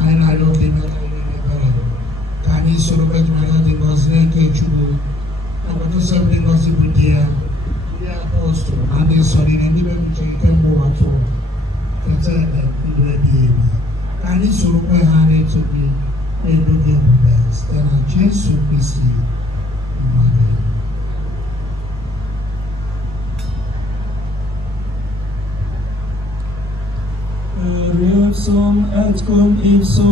anyị na-arịọ oke ime ka anyị ebere ka anyị soro Betmaria dị ngọzi na Ikechukwu nakwadosa ndị ngọzi bụ di ya, ndị apọstụl na ndị nsọ niile ndị mebuchiri kemgbe ụwa tụrụ keta ndụ ebighị ebi. Ka anyị sorokwa ha na-eto gị na-edo gị ebube site na Jesu Kristi nwa gị. Ipsum et cum ipso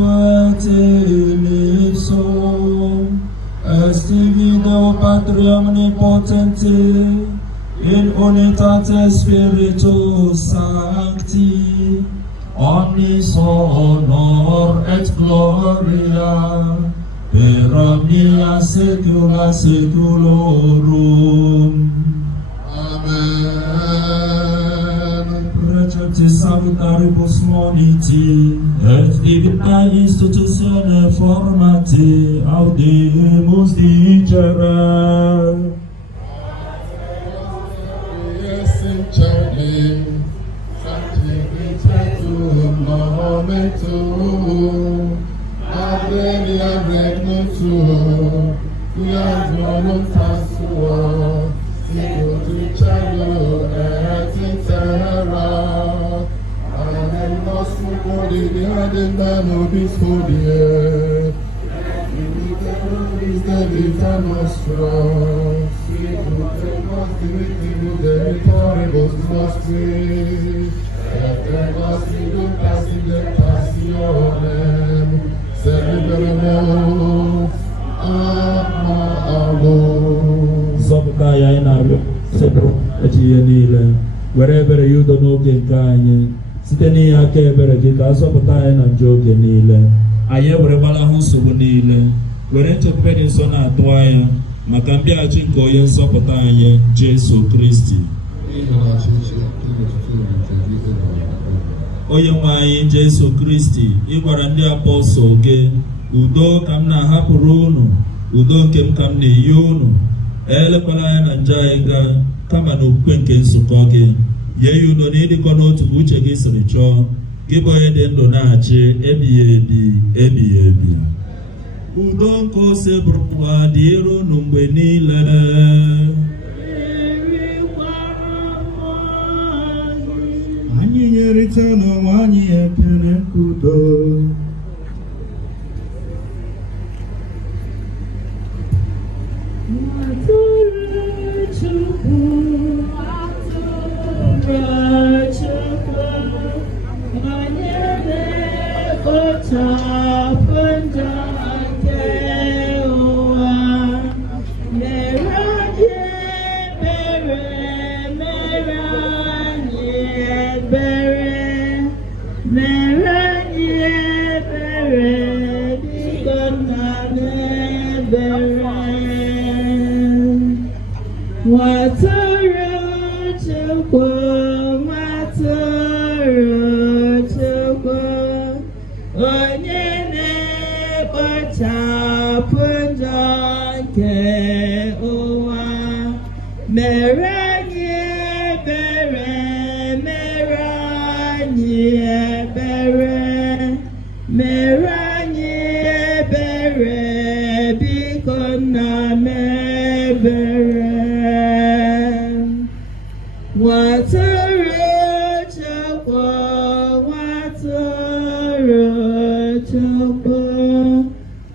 et in ipsum est Deo Patri omnipotenti in unitate Spiritus Sancti omnis honor et gloria per omnia saecula saeculorum. Amen. Precepti salutaribus moniti et divina institutione formati audimus dicere. Momentum Advenia regno tuo, quia voluntas tua, sicut in cielo et in terra. Amen. Nostrum quotidianum da nobis hodie, et de vita nostra, sicut et nos dimittimus debitoribus nostri, et nos inducas in tentationem, sed libera nos a malo. Zọpụta ya anyị na-arịọ sepụrụ echi ihe niile, were ebere ya udo n'oge nke anyị site n'ihe aka ebere gị ka a zọpụta anyị na njọ oge niile. Anyị ewere gbanahụ nsogbu niile, were nchekwube dị nsọ na-atụ anya maka mbịaghachi nke onye nzọpụta anyị Jesu Kristi. Onye nwe anyị Jesu Kristi, ị gwara ndị apọstọl gị, udo ka m na-ahapụrụ unu, udo nke m ka m na-enye unu, elekwala anya na njọ anyị gaa, kama na okwukwe nke nzukọ gị. Nye ya udo na ịdịkọ n'otu bụ uche gị siri chọọ, gị bụ onye dị ndụ na-achị ebighị ebi ebighị ebi. Udo nke ose bụrụkwa dịrị unu mgbe niile. Anyị nyerịta n'onwe anyị ekele nke udo.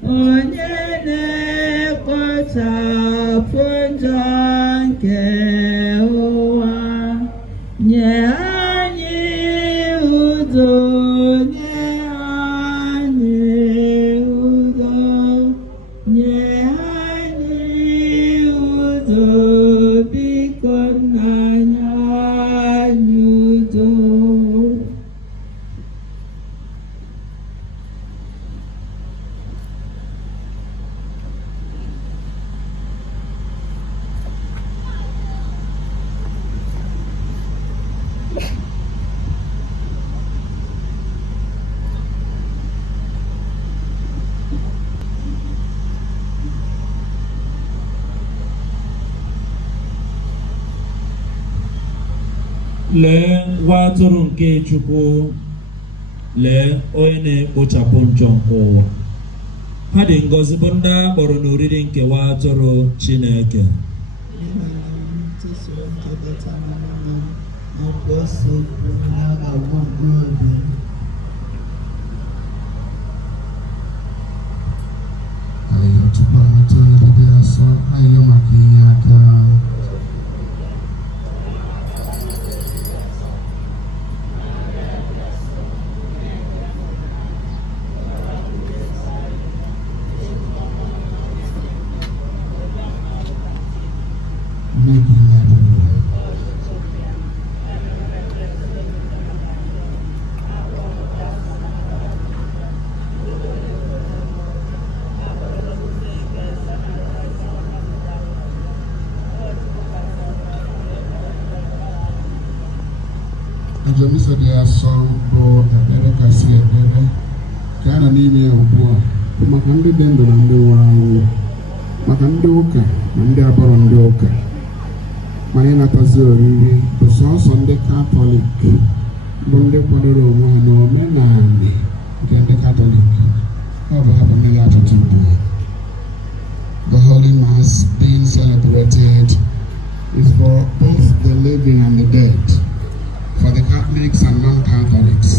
Onye kpochapụ njọ nke ụwa, nye anyị udo, nye anyị udo, nye anyị udo, biko nna anyị udo. Lee nwa atụrụ nke Chukwu, lee onye na-ekpochapụ njọ nke ụwa. Ha dị ngọzi bụ ndị a kpọrọ n'oriri nke nwa atụrụ Chineke. Anyị tupu atụ oriri asọ anyị maka inye aka. Ajọmiso dị asọ bụ ekpere kasị ekpere ka a nọ n'ime ya ugbu a bụ maka ndị dị ndụ na ndị nwụrụ anwụ, maka ndị ụka na ndị abọrọ ndị ụka. Ma ịnatazi oriri bụ sọsọ ndị Katọlik bụ ndị kwadoro onwe ha n'omenala nke ndị Katọlik. Ọ bụ ha bụ mmiri atụtụ ugbu a. The Holy Mass being celebrated is for both the living and the dead, for the Catholics and non-Catholics.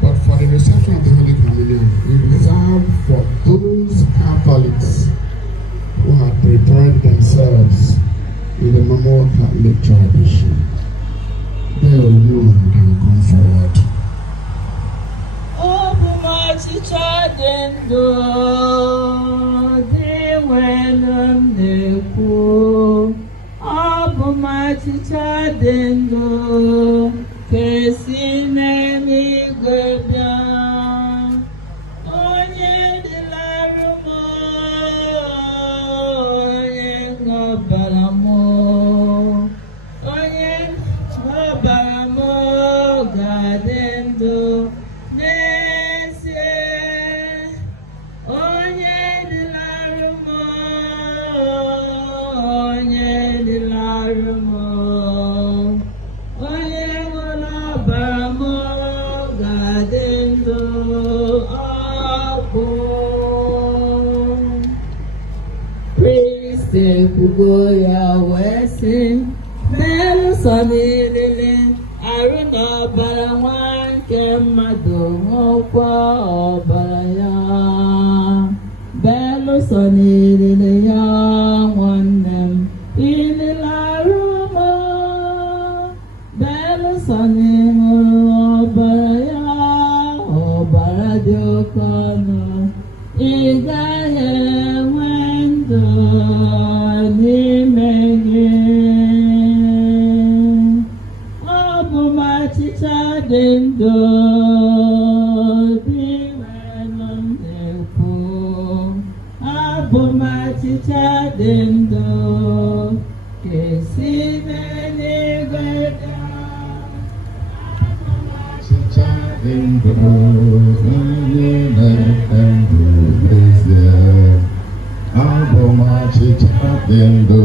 But for the reception of the Holy Communion, we reserve for those Catholics who have prepared themselves in the normal Catholic tradition. They alone can come forward. Open ọchịchọ dị ndụ dị nwere na-ekwu, ọ bụ ọchịchọ dị ndụ ka si n'eluigwe bịa. Onye dịlara m, onye ṅụbara m, onye ṅụbara m ga-adị ndụ n'ezie. Onye dịlara m, onye dịlara m, onye ṅụrụ ọbara m ga-adị ndụ ọkụ. Kristi ekwugo ya wee sị, n'elụsọ niile arụ na ọbara nwa nke mmadụ ṅụkwa ọbara ya. Belụsọ niile ya nwanne m, ilile arụ m. Belụsọ n'ịṅụrụ ọbara ya, ọbara dị oke ọnụ, ị gaghị enwe ndụ n'ime gị. Ọ bụ achịcha dị ndụ dị nwere na-ekwu, abụ m achịcha dị ndụ ka si n'eluigwe bịa. Achịcha dị ndụ onye na-efe ndụ n'ezie. Abụ m achịcha dị ndụ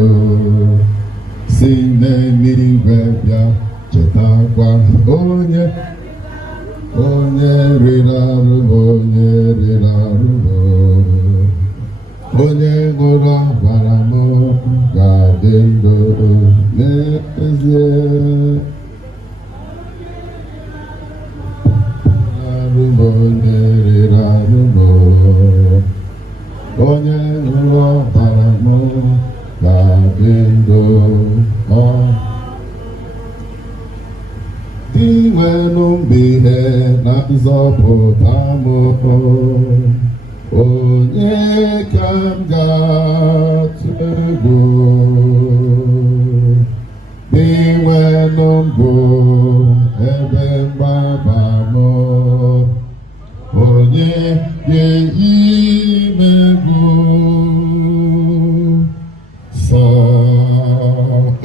si n'eluigwe bịa. Chetakwa onye riri arụ bụ onye riri arụ bụ onye ṅụrụ ọbara m ga-adị ndụ n'ezie. Arụ bụ onye riri arụ bụ onye ṅụrụ ọbara m mụ ga-adị ndụ dị nwenụ mgbe ihe na nzọpụta m onye ka m ga-atụ egwu dị nwenụ mbụ ebe mgbaba m onye ga-eyi megbu sọ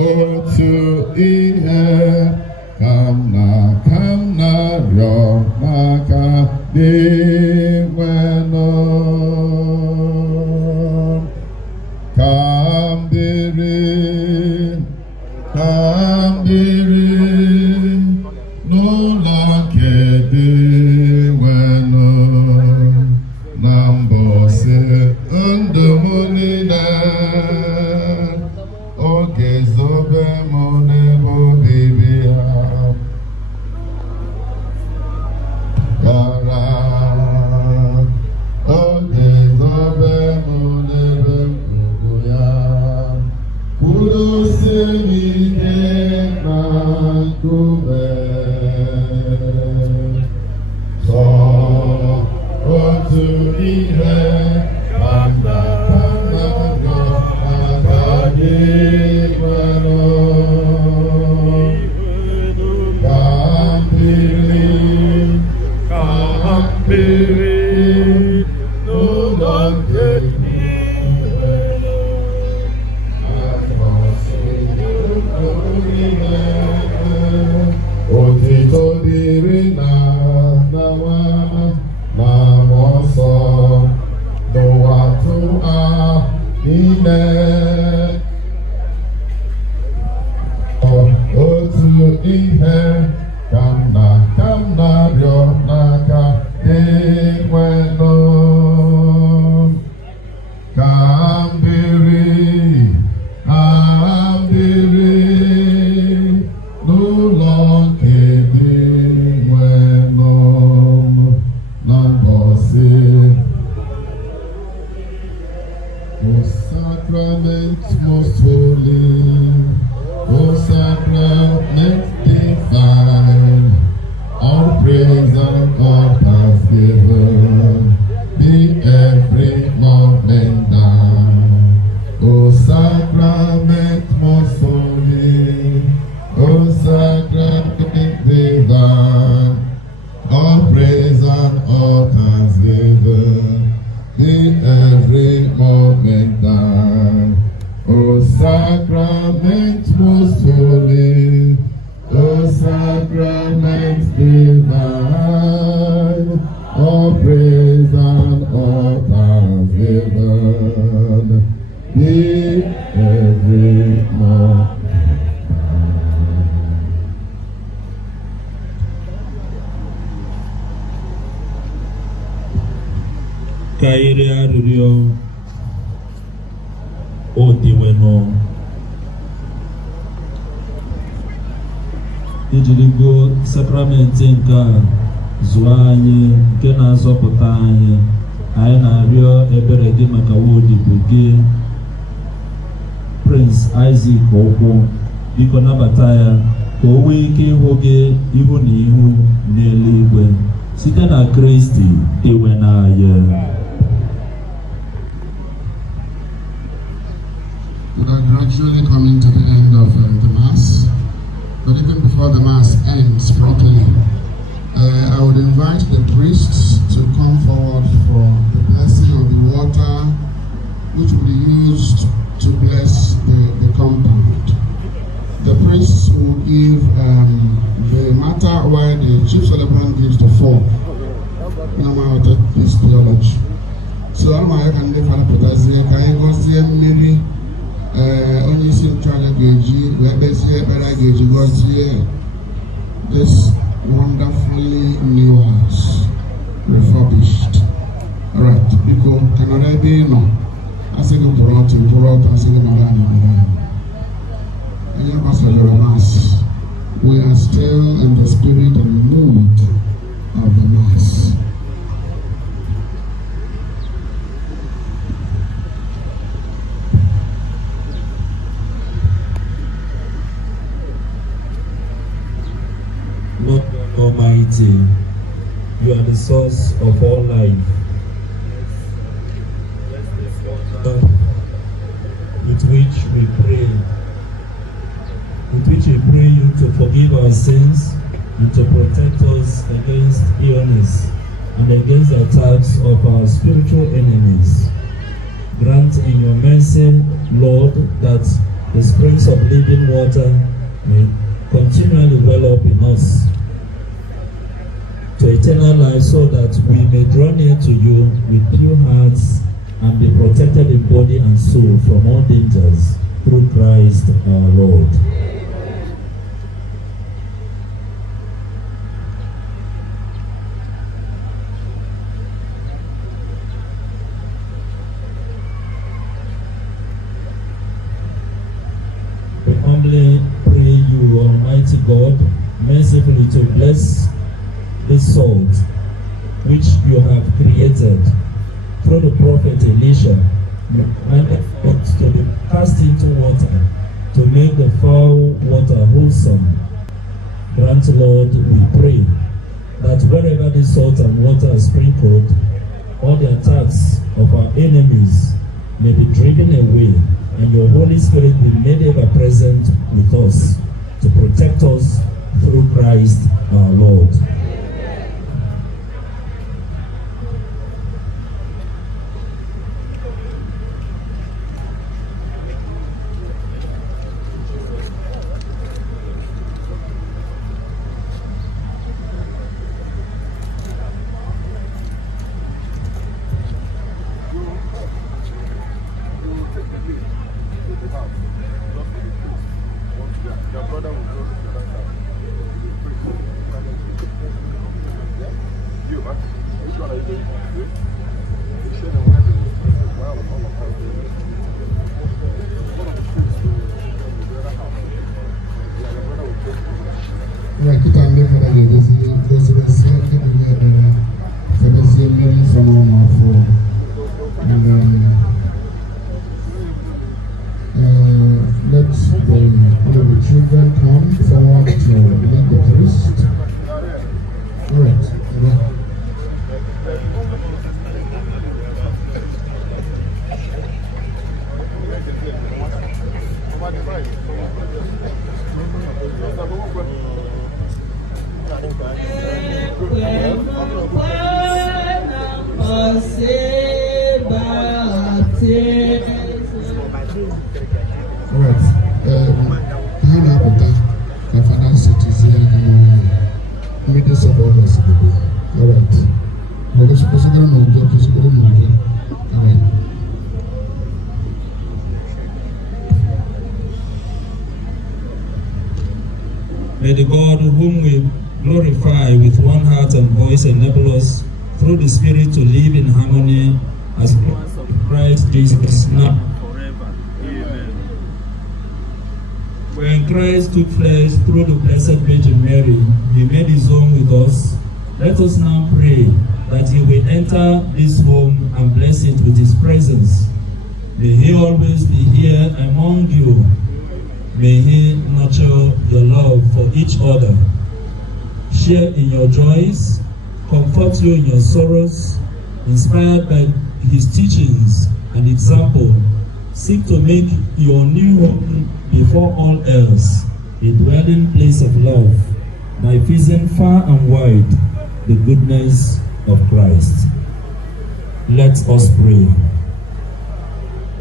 otu ihe ka m na-arịọ maka dị nwenụ ka m dịrị n'ụlọ nke dị nwenụ na mbọsị ndụ m niile oge zobe m n'ebe obibi ha gara oge zobe m n'ebe ugwu ya kwudosie m ike na nkume sọ otu ihe ka m na-arịọ maka gị nwenụ ka m biri n'ụlọ nke otito dịrị na nwa na nsọ n'ụwa tụa niile otu ihe ka m na-arịọ n'aka dị nwenụ ka m biri n'ụlọ nke dị nwenụ na mbọsị O sacrament most holy, O sacrament divine, all praise and all thanksgiving be every moment done. O sacrament most holy, O sacrament divine, all praise and all thanksgiving be every moment done. O sacrament most holy, O sacrament divine, all praise and all thanksgiving be every moment. Kairi arịrịọ odiwenụ ijirigo sakramenti nke a zụọ anyị nke na-azọpụta anyị na-arịọ ebere gị maka nwaodibo gị Prince Isaac Ukwu biko nabata ya ka o nwee ike ịhụ gị ihu na ihu n'eluigwe site na Kristi iwe n'anya. We are gradually coming to the end of the Mass, but even before the Mass ends properly, I would invite the priests to come forward for the blessing of the water which will be used to bless the compound. The priests will give the matter why the chief celebrant gives the fork. No matter this theology. So all my can live and put as a kind of mmiri onye isi nchụaja ga-eji wee kpezie ekpere a ga-eji gọzie this wonderfully new house refurbished. Alright, biko ka nọrọ ebe ị nọ asị gị pụrụ ọtụ asị gị nọrọ anyị. Onye gbasara Mass, we are still in the spirit and mood of the Mass. Almighty, you are the source of all life. With which we pray you to forgive our sins and to protect us against illness and against the attacks of our spiritual enemies. Grant in your mercy, Lord, that the springs of living water may continually well up in us to eternal life, so that we may draw near to you with pure hearts and be protected in body and soul from all dangers through Christ our Lord. We humbly pray you, Almighty God, mercifully to bless this salt which you have created through the prophet Elisha, and to be cast into water to make the foul water wholesome. Grant, Lord, we pray, that wherever this salt and water are sprinkled, all the attacks of our enemies may be driven away, and your Holy Spirit be made ever present with us to protect us through Christ our Lord. May the God whom we glorify with one heart and voice enable us through the Spirit to live in harmony as Christ Jesus now. Amen. When Christ took flesh through the Blessed Virgin Mary, he made his home with us. Let us now pray that he will enter this home and bless it with his presence. May he always be here among you. May he nurture your love for each other, share in your joys, comfort you in your sorrows, inspired by his teachings and example, seek to make your new home before all else a dwelling place of love by visiting far and wide the goodness of Christ. Let us pray.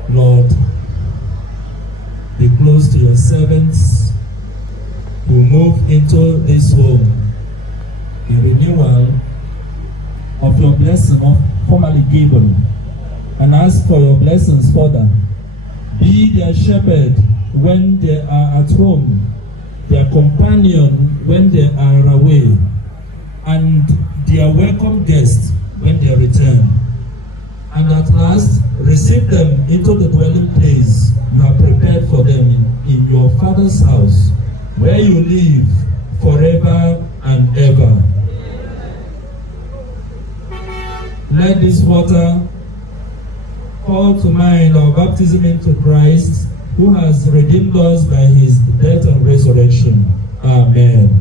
Lord, be close to your servants who move into this home, a renewal of your blessing formerly given, and ask for your blessings further. Be their shepherd when they are at home, their companion when they are away, and their welcome guest when they return. And at last, receive them into the dwelling place you have prepared for them in your Father's house, where you live forever and ever. Let this water call to mind our baptism into Christ, who has redeemed us by his death and resurrection. Amen.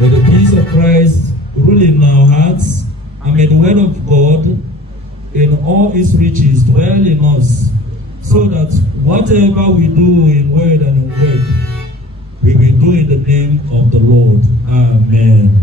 May the peace of Christ rule in our hearts, and may the word of God in all its riches dwell in us, so that whatever we do in word and in word, we will do in the name of the Lord. Amen.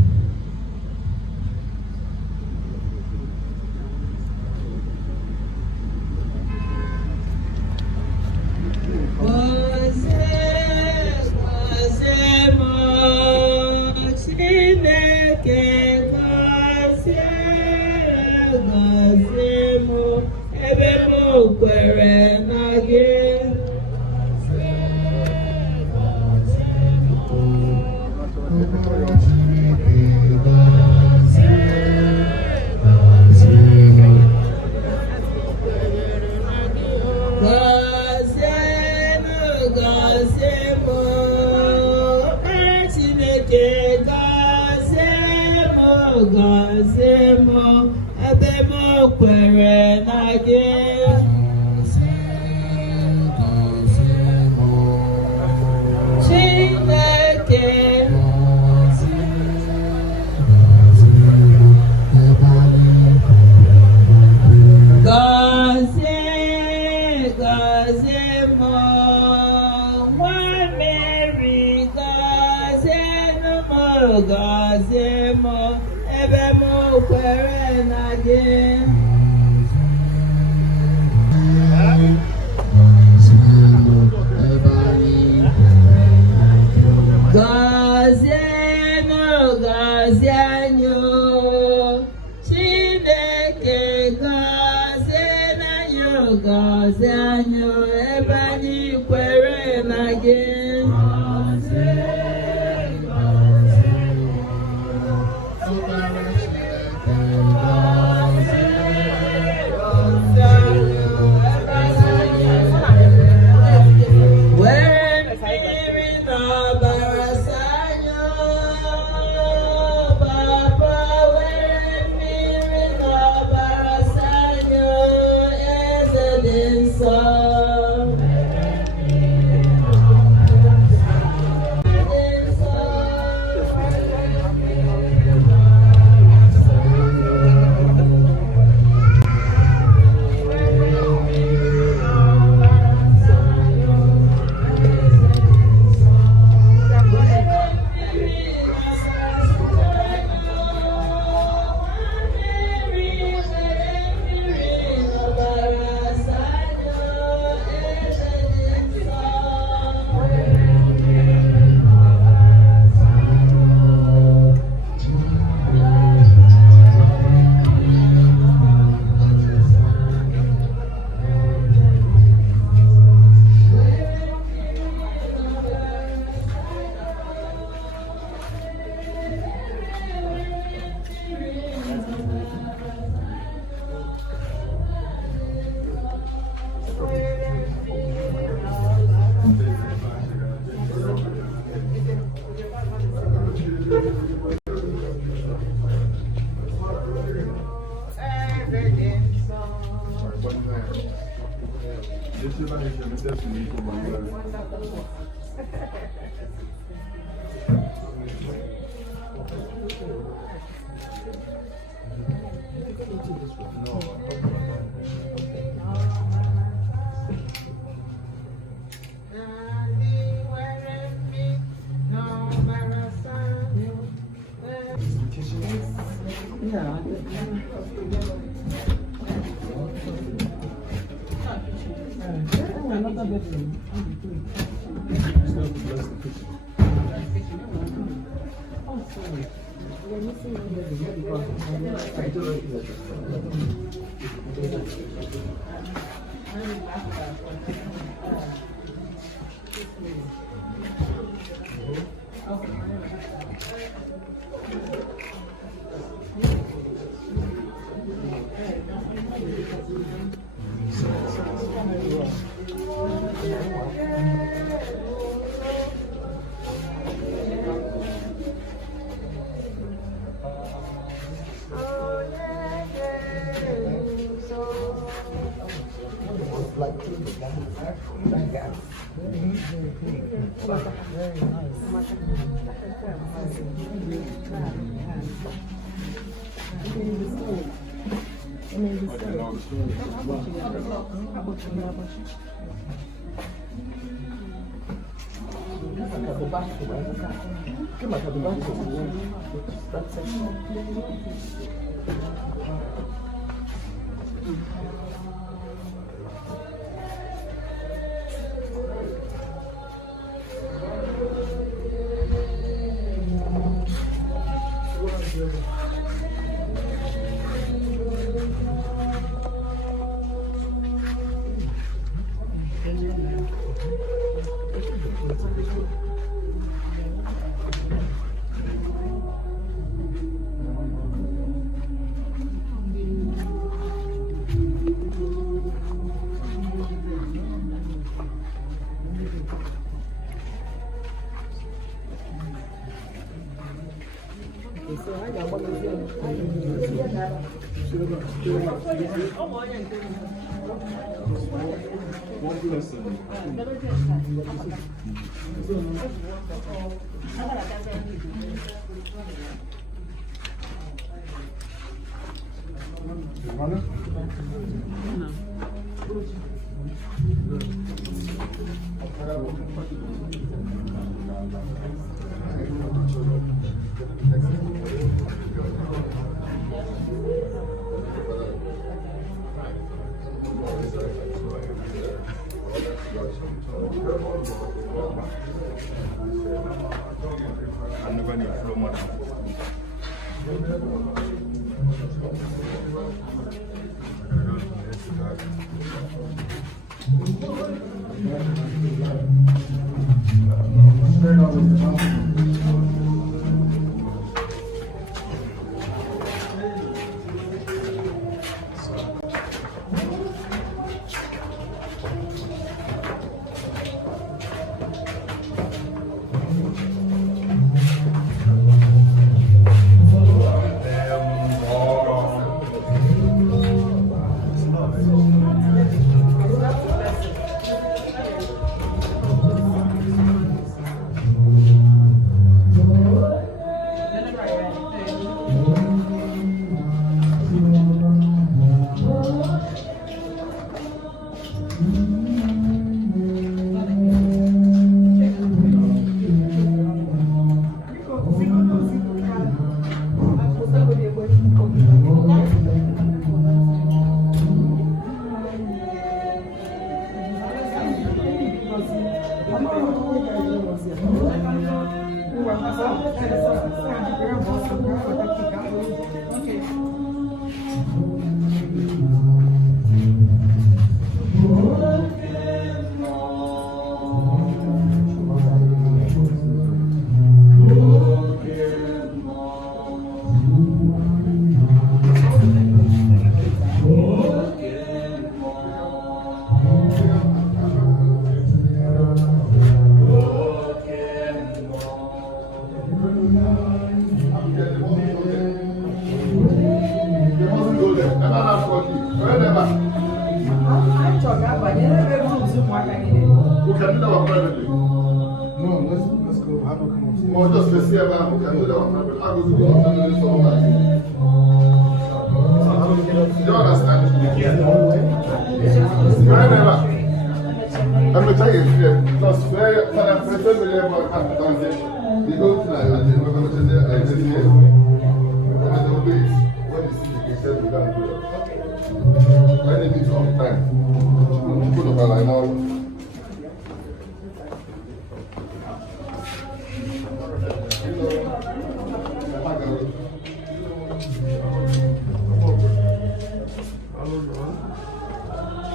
Like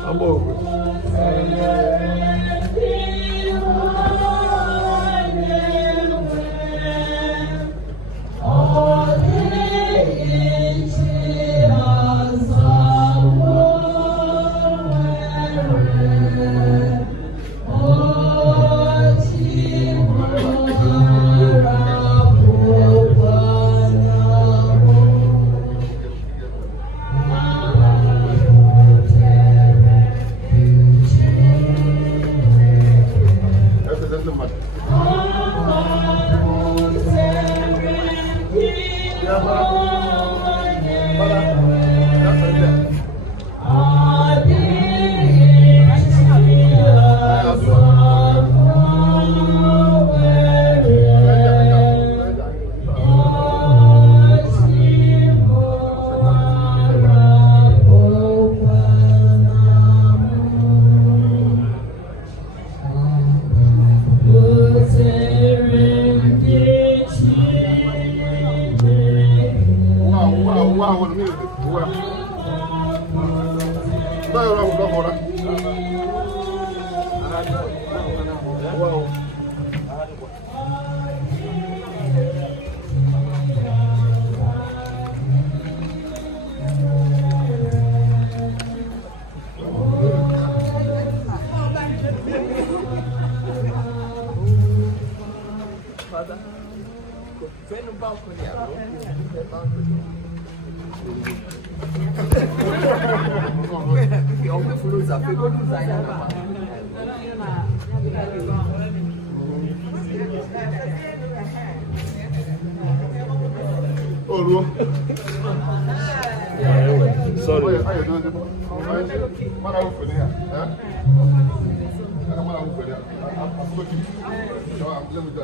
Abor. Thank you. Father. Vem no balcão, Alguém falou isso, pegou no Zayn. Oh, Ru. Sorry. How you doing? What are you doing here? I'm looking. No, I'm let me go.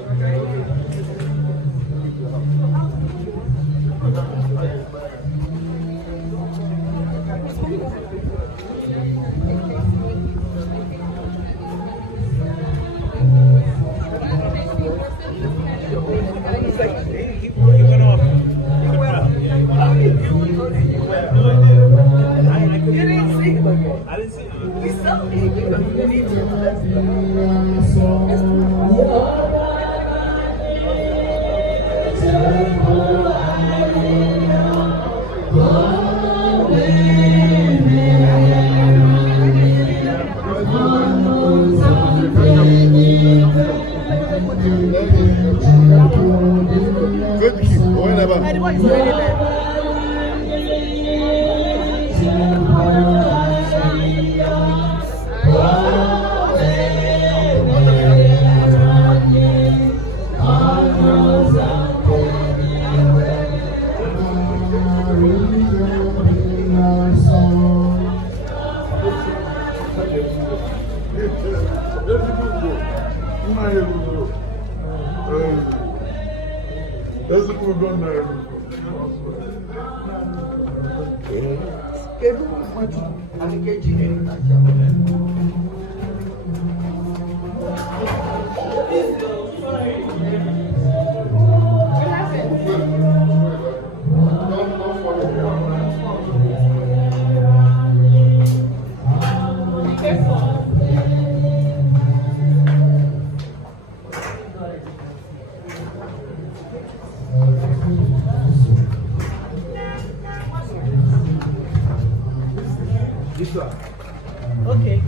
Okay.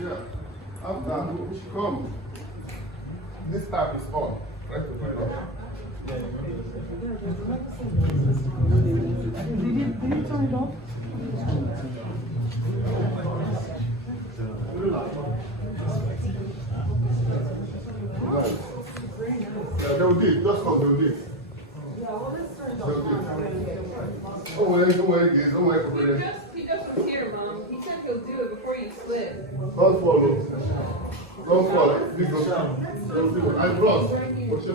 Yeah. After, come. This tap is on. Try to find out. Did you turn it off? Nice. Yeah, they will do it. Just come, they will do it. Yeah, well, let's turn it They will do off. it. Don't worry, guys. Don't worry. He just was here, Mom. He said he'll do it before you slip. Don't follow. Don't follow. This goes down. Don't do it. And cross. Push it.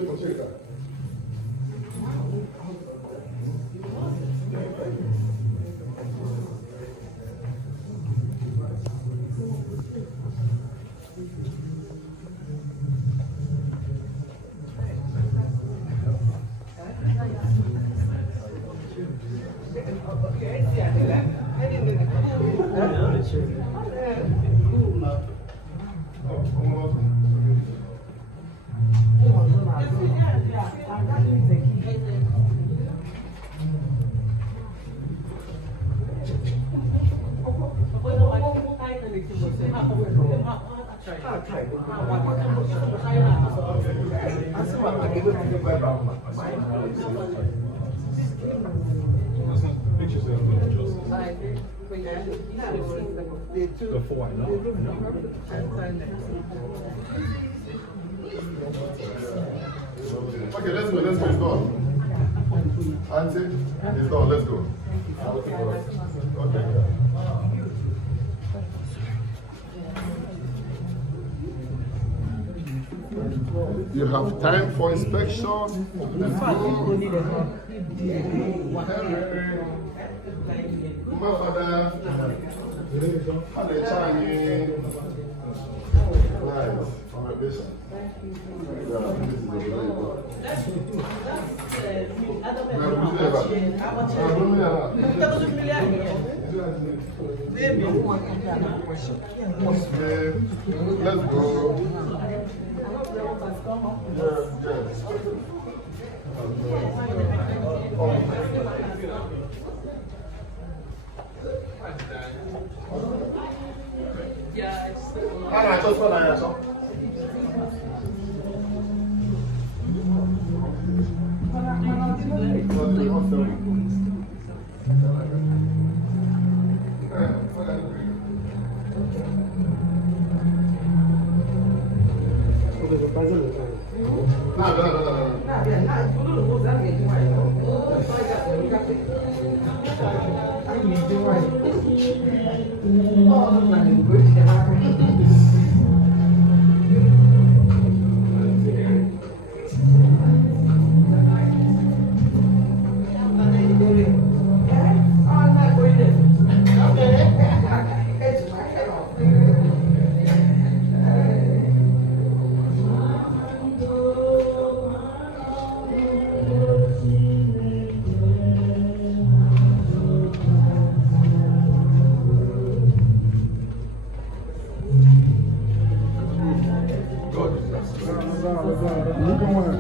Before I know. Okay, let's go. It's done. Auntie, it's done. Let's go. Okay. You have time for inspection. Nice. Congratulations. Let's go. Yes.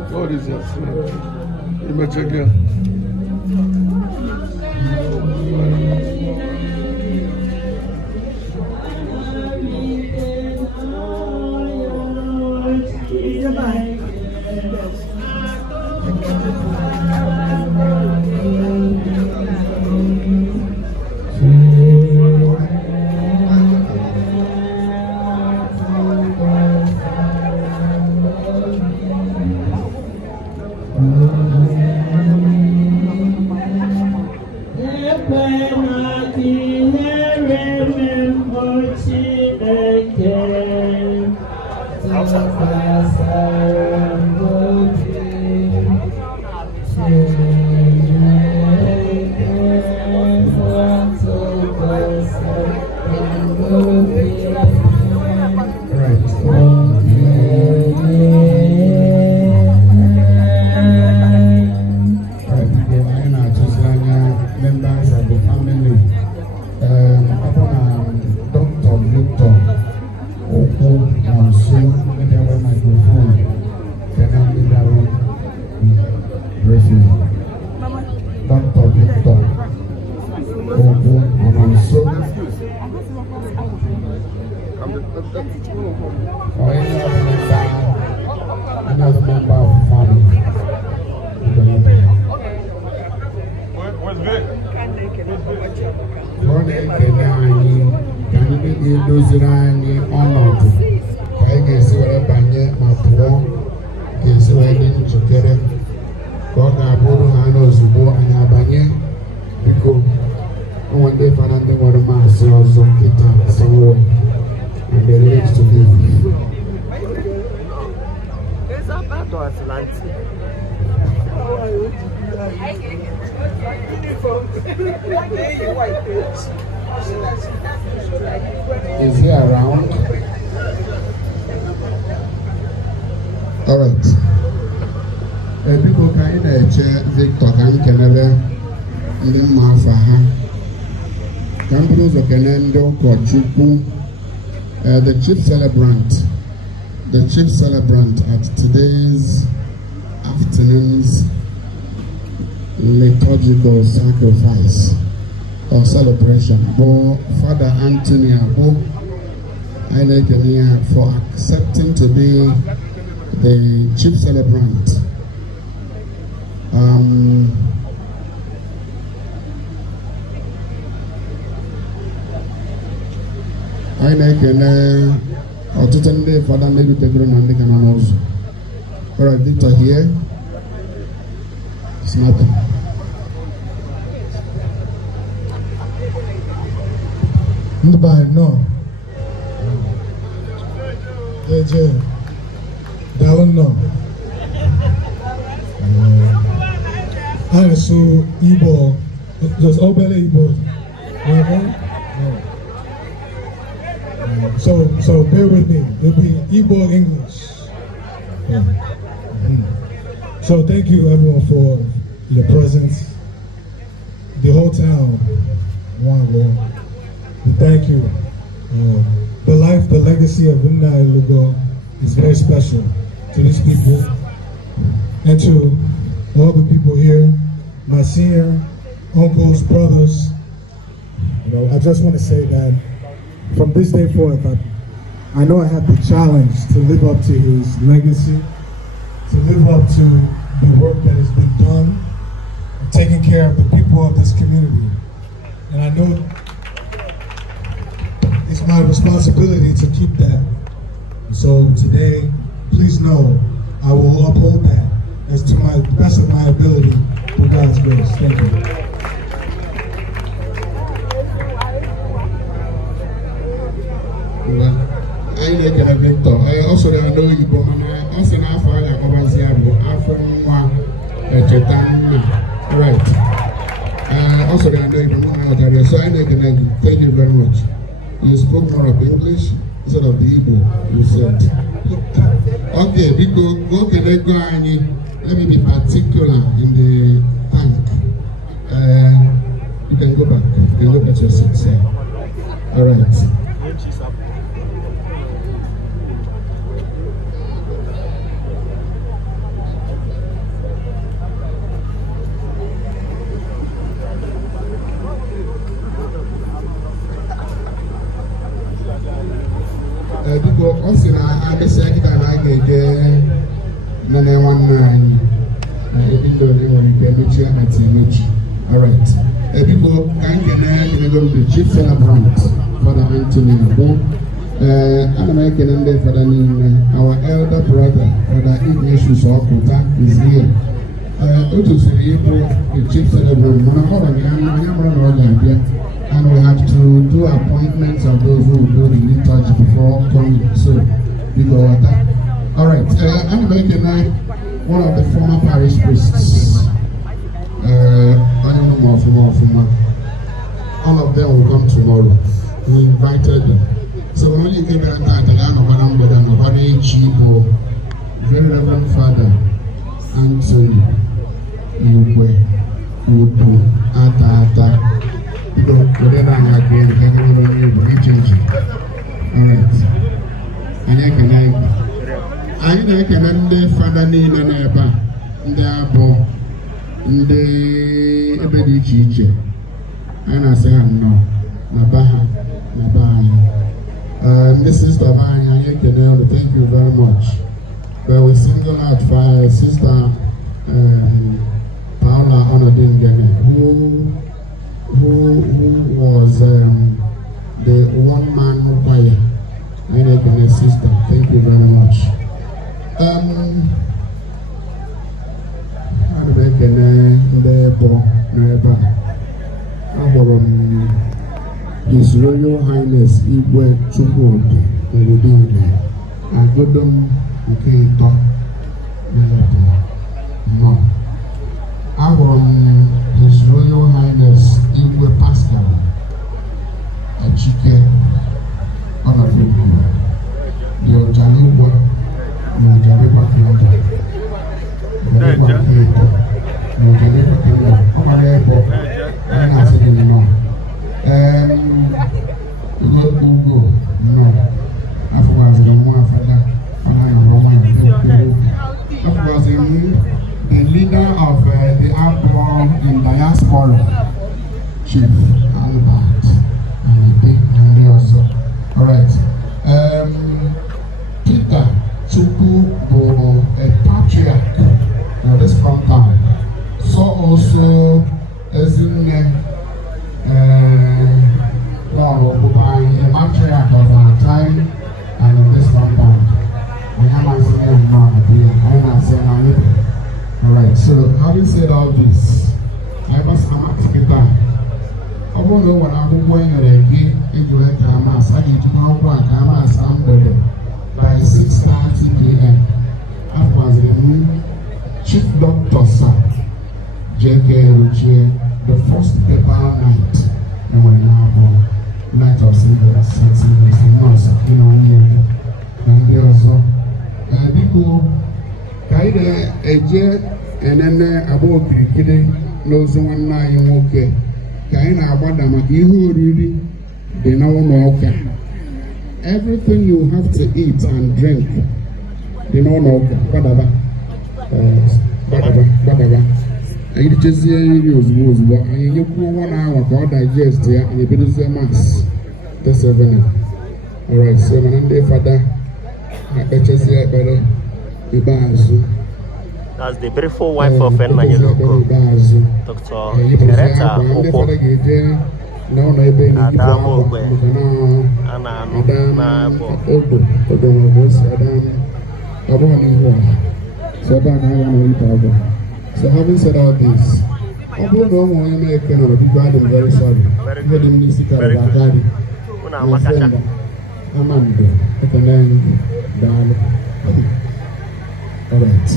God is your friend. Image again. Is he around? All right. People can Victor can Canada in the Mafaha. Campus of Kenendo Ikechukwu, the chief celebrant at today's afternoon's liturgical sacrifice or celebration. Father Anthony Abor, for accepting to be the chief celebrant. I make a Otutende Father Nnayelugo and the Cananos. All right, Victor here. Snapping. No. AJ. Down no. I saw Igbo. Just Obele Igbo. So bear with me. It'll be Igbo English. So thank you everyone for your presence. The whole town. We thank you. The life, the legacy of Nnayelugo is very special to these people and to all the people here, my senior uncles, brothers. I just want to say that from this day forth, I know I have the challenge to live up to his legacy, to live up to the work that has been done, taking care of the people of this community. And I know it's my responsibility to keep that. So today, please know I will uphold that as to my best of my ability with God's grace. Thank you. Anyị na-ekele Victor. Ọ soro ya n'oyibo mana ọ sị na afọ a ga-akpọbazi ya bụ afọ nwa echeta nna. Right. Ọ soro ya n'oyibo mana ọ ghọtara. So anyị na-ekele gị. Thank you very much. You spoke more of English instead of the Igbo you said. Okay, biko go kele go anyị. Let me be particular in the tank. You can go back. You can look at your seats here. All right. Biko ọ sị na adịsị akịta na a ga-eje nene nwanne anyị ebe ndị ole nwere ike emechi ati emechi. Alright. Biko ka m kenego m the chief celebrant Father Anthony Abor. Ana m ekele ndị fada niile. Our elder brother Father Ikechukwu Nwachukwu is here. O tosiri ịbụ the chief celebrant mana ọ gwara ya anya mara na ọ ga-abịa. And we have to do appointments of those who will do the liturgy before coming. So, we go with that. All right. I'm going to one of the former parish priests. All of them will come tomorrow. We invited them. So when you give them that, very Reverend Father Anthony Ugwu Ukwu Ata. Whatever I'm again, alright. And I can ndị fada niile n'ebe a, ndị Abor, ndị ebe dị iche iche. Anyị na-asị ha nnọọ na be ha na be anyị. Ndị sister be anyị, anyị ekele unu, thank you very much. But we single out for Sister Paula Onodingene, who was the one-man choir. My sister, thank you very much. His Royal Highness Ikechukwu Nwachukwu Ukwu Ukwu No. His Royal Highness Igwe Pascal Achike Honorable the Ojaliwa the Ojaliwa Kingdom Ugwu no afterwards the leader of the Abor in diaspora, Chief Albert and also. All right. Peter Chukwu, a patriarch of this front town, so also as in a matriarch of our time and of this front town. Alright, so having said all this, I must come back to get back. I won't know what I'm going to get into a Kamas. I need to go on Kamas somebody by 6:30 p.m. Afterwards, the Chief Doctor Sir J.K. Ruchie, the first paper night, and we're now night of silver, and there also. Biko kaide eje enene Abor kirikiri n'ozu nwanne anyị nwoke ka anyị na-agbada maka ihe oriri dị n'ụlọ ụka. Everything you have to eat and drink dị n'ụlọ ụka. Gbadaba anyị chezie nri ozugbo anyị nyekwuo 1 hour ka ọ digest ya, anyị ebidozie mass this evening. Alright, so Monday Father, that's the beautiful wife of Nnayelugo, Dr. Ereta Ukwu. Adam Ogbe, Ananu, na Abor. So having said all this, I'm very sorry. Very good. Amanda, all right.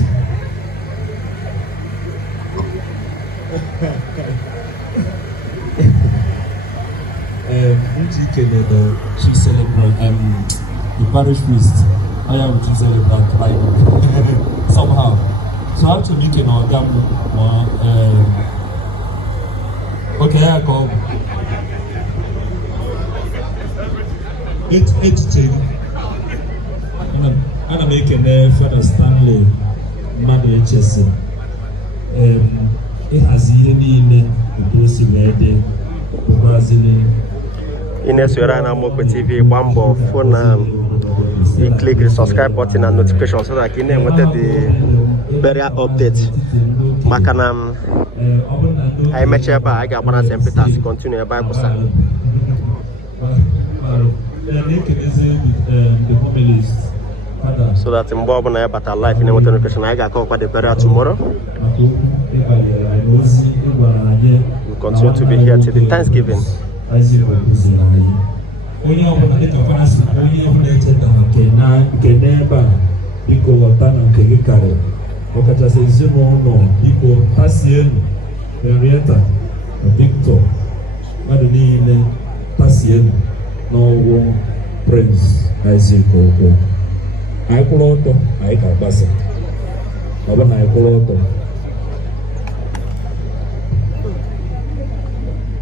She celebrate the parish priest. I am to celebrate like somehow. So actually, you can okay, I come. Ana making Father Stanley mmadụ echesi ịhazi ihe niile otu o si wee dị bụkwazịrị na-esonyere anyị na Amokwe TV, gbaa mbọ fụ na you click the subscribe button and notification so that you can get the burial update. Maka na I meche ebe a ga-agbara St. Peter's continue ebe a kwụsa. So that mgbe ọbụla ya bata life na-enweta notification, anyị ga-akọkwa the burial tomorrow. We'll continue to be here till the Thanksgiving. Onye ọbụla dịka fanasi onye ọbụla echetara nke n'ebe a biko ghọta na nke gị karịrị ọkachasị ezinụlọ biko tasienu Henrietta na Victor mmadụ niile tasienu n'ọgwụ Prince Isaac Ukwu. Anyị kwụrụ ọtọ anyị ga-agbasa ọ bụ na anyị kwụrụ ọtọ.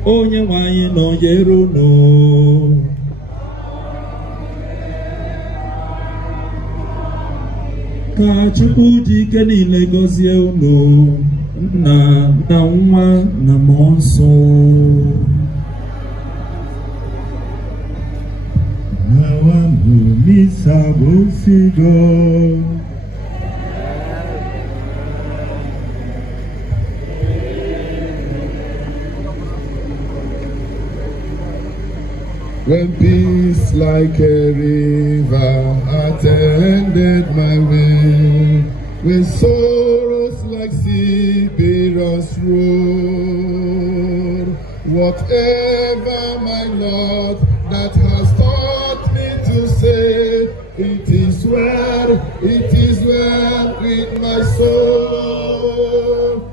Onye nwe anyị nọnyere unu. Ka Chukwu ji ike niile gọzie unu, Nna na Nwa na Mmụọ Nsọ. Nawamu misa busigo. When peace like a river attended my way, when sorrows like sea bear us roll, whatever my Lord that has taught me to say, it is well with my soul.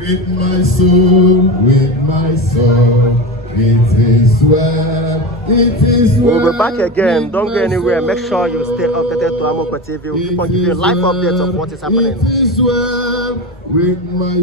With my soul, it is well, We'll be back again. Don't go anywhere. Make sure you stay updated to Amokwe TV. We'll keep on giving you live updates of what is happening. It is well with my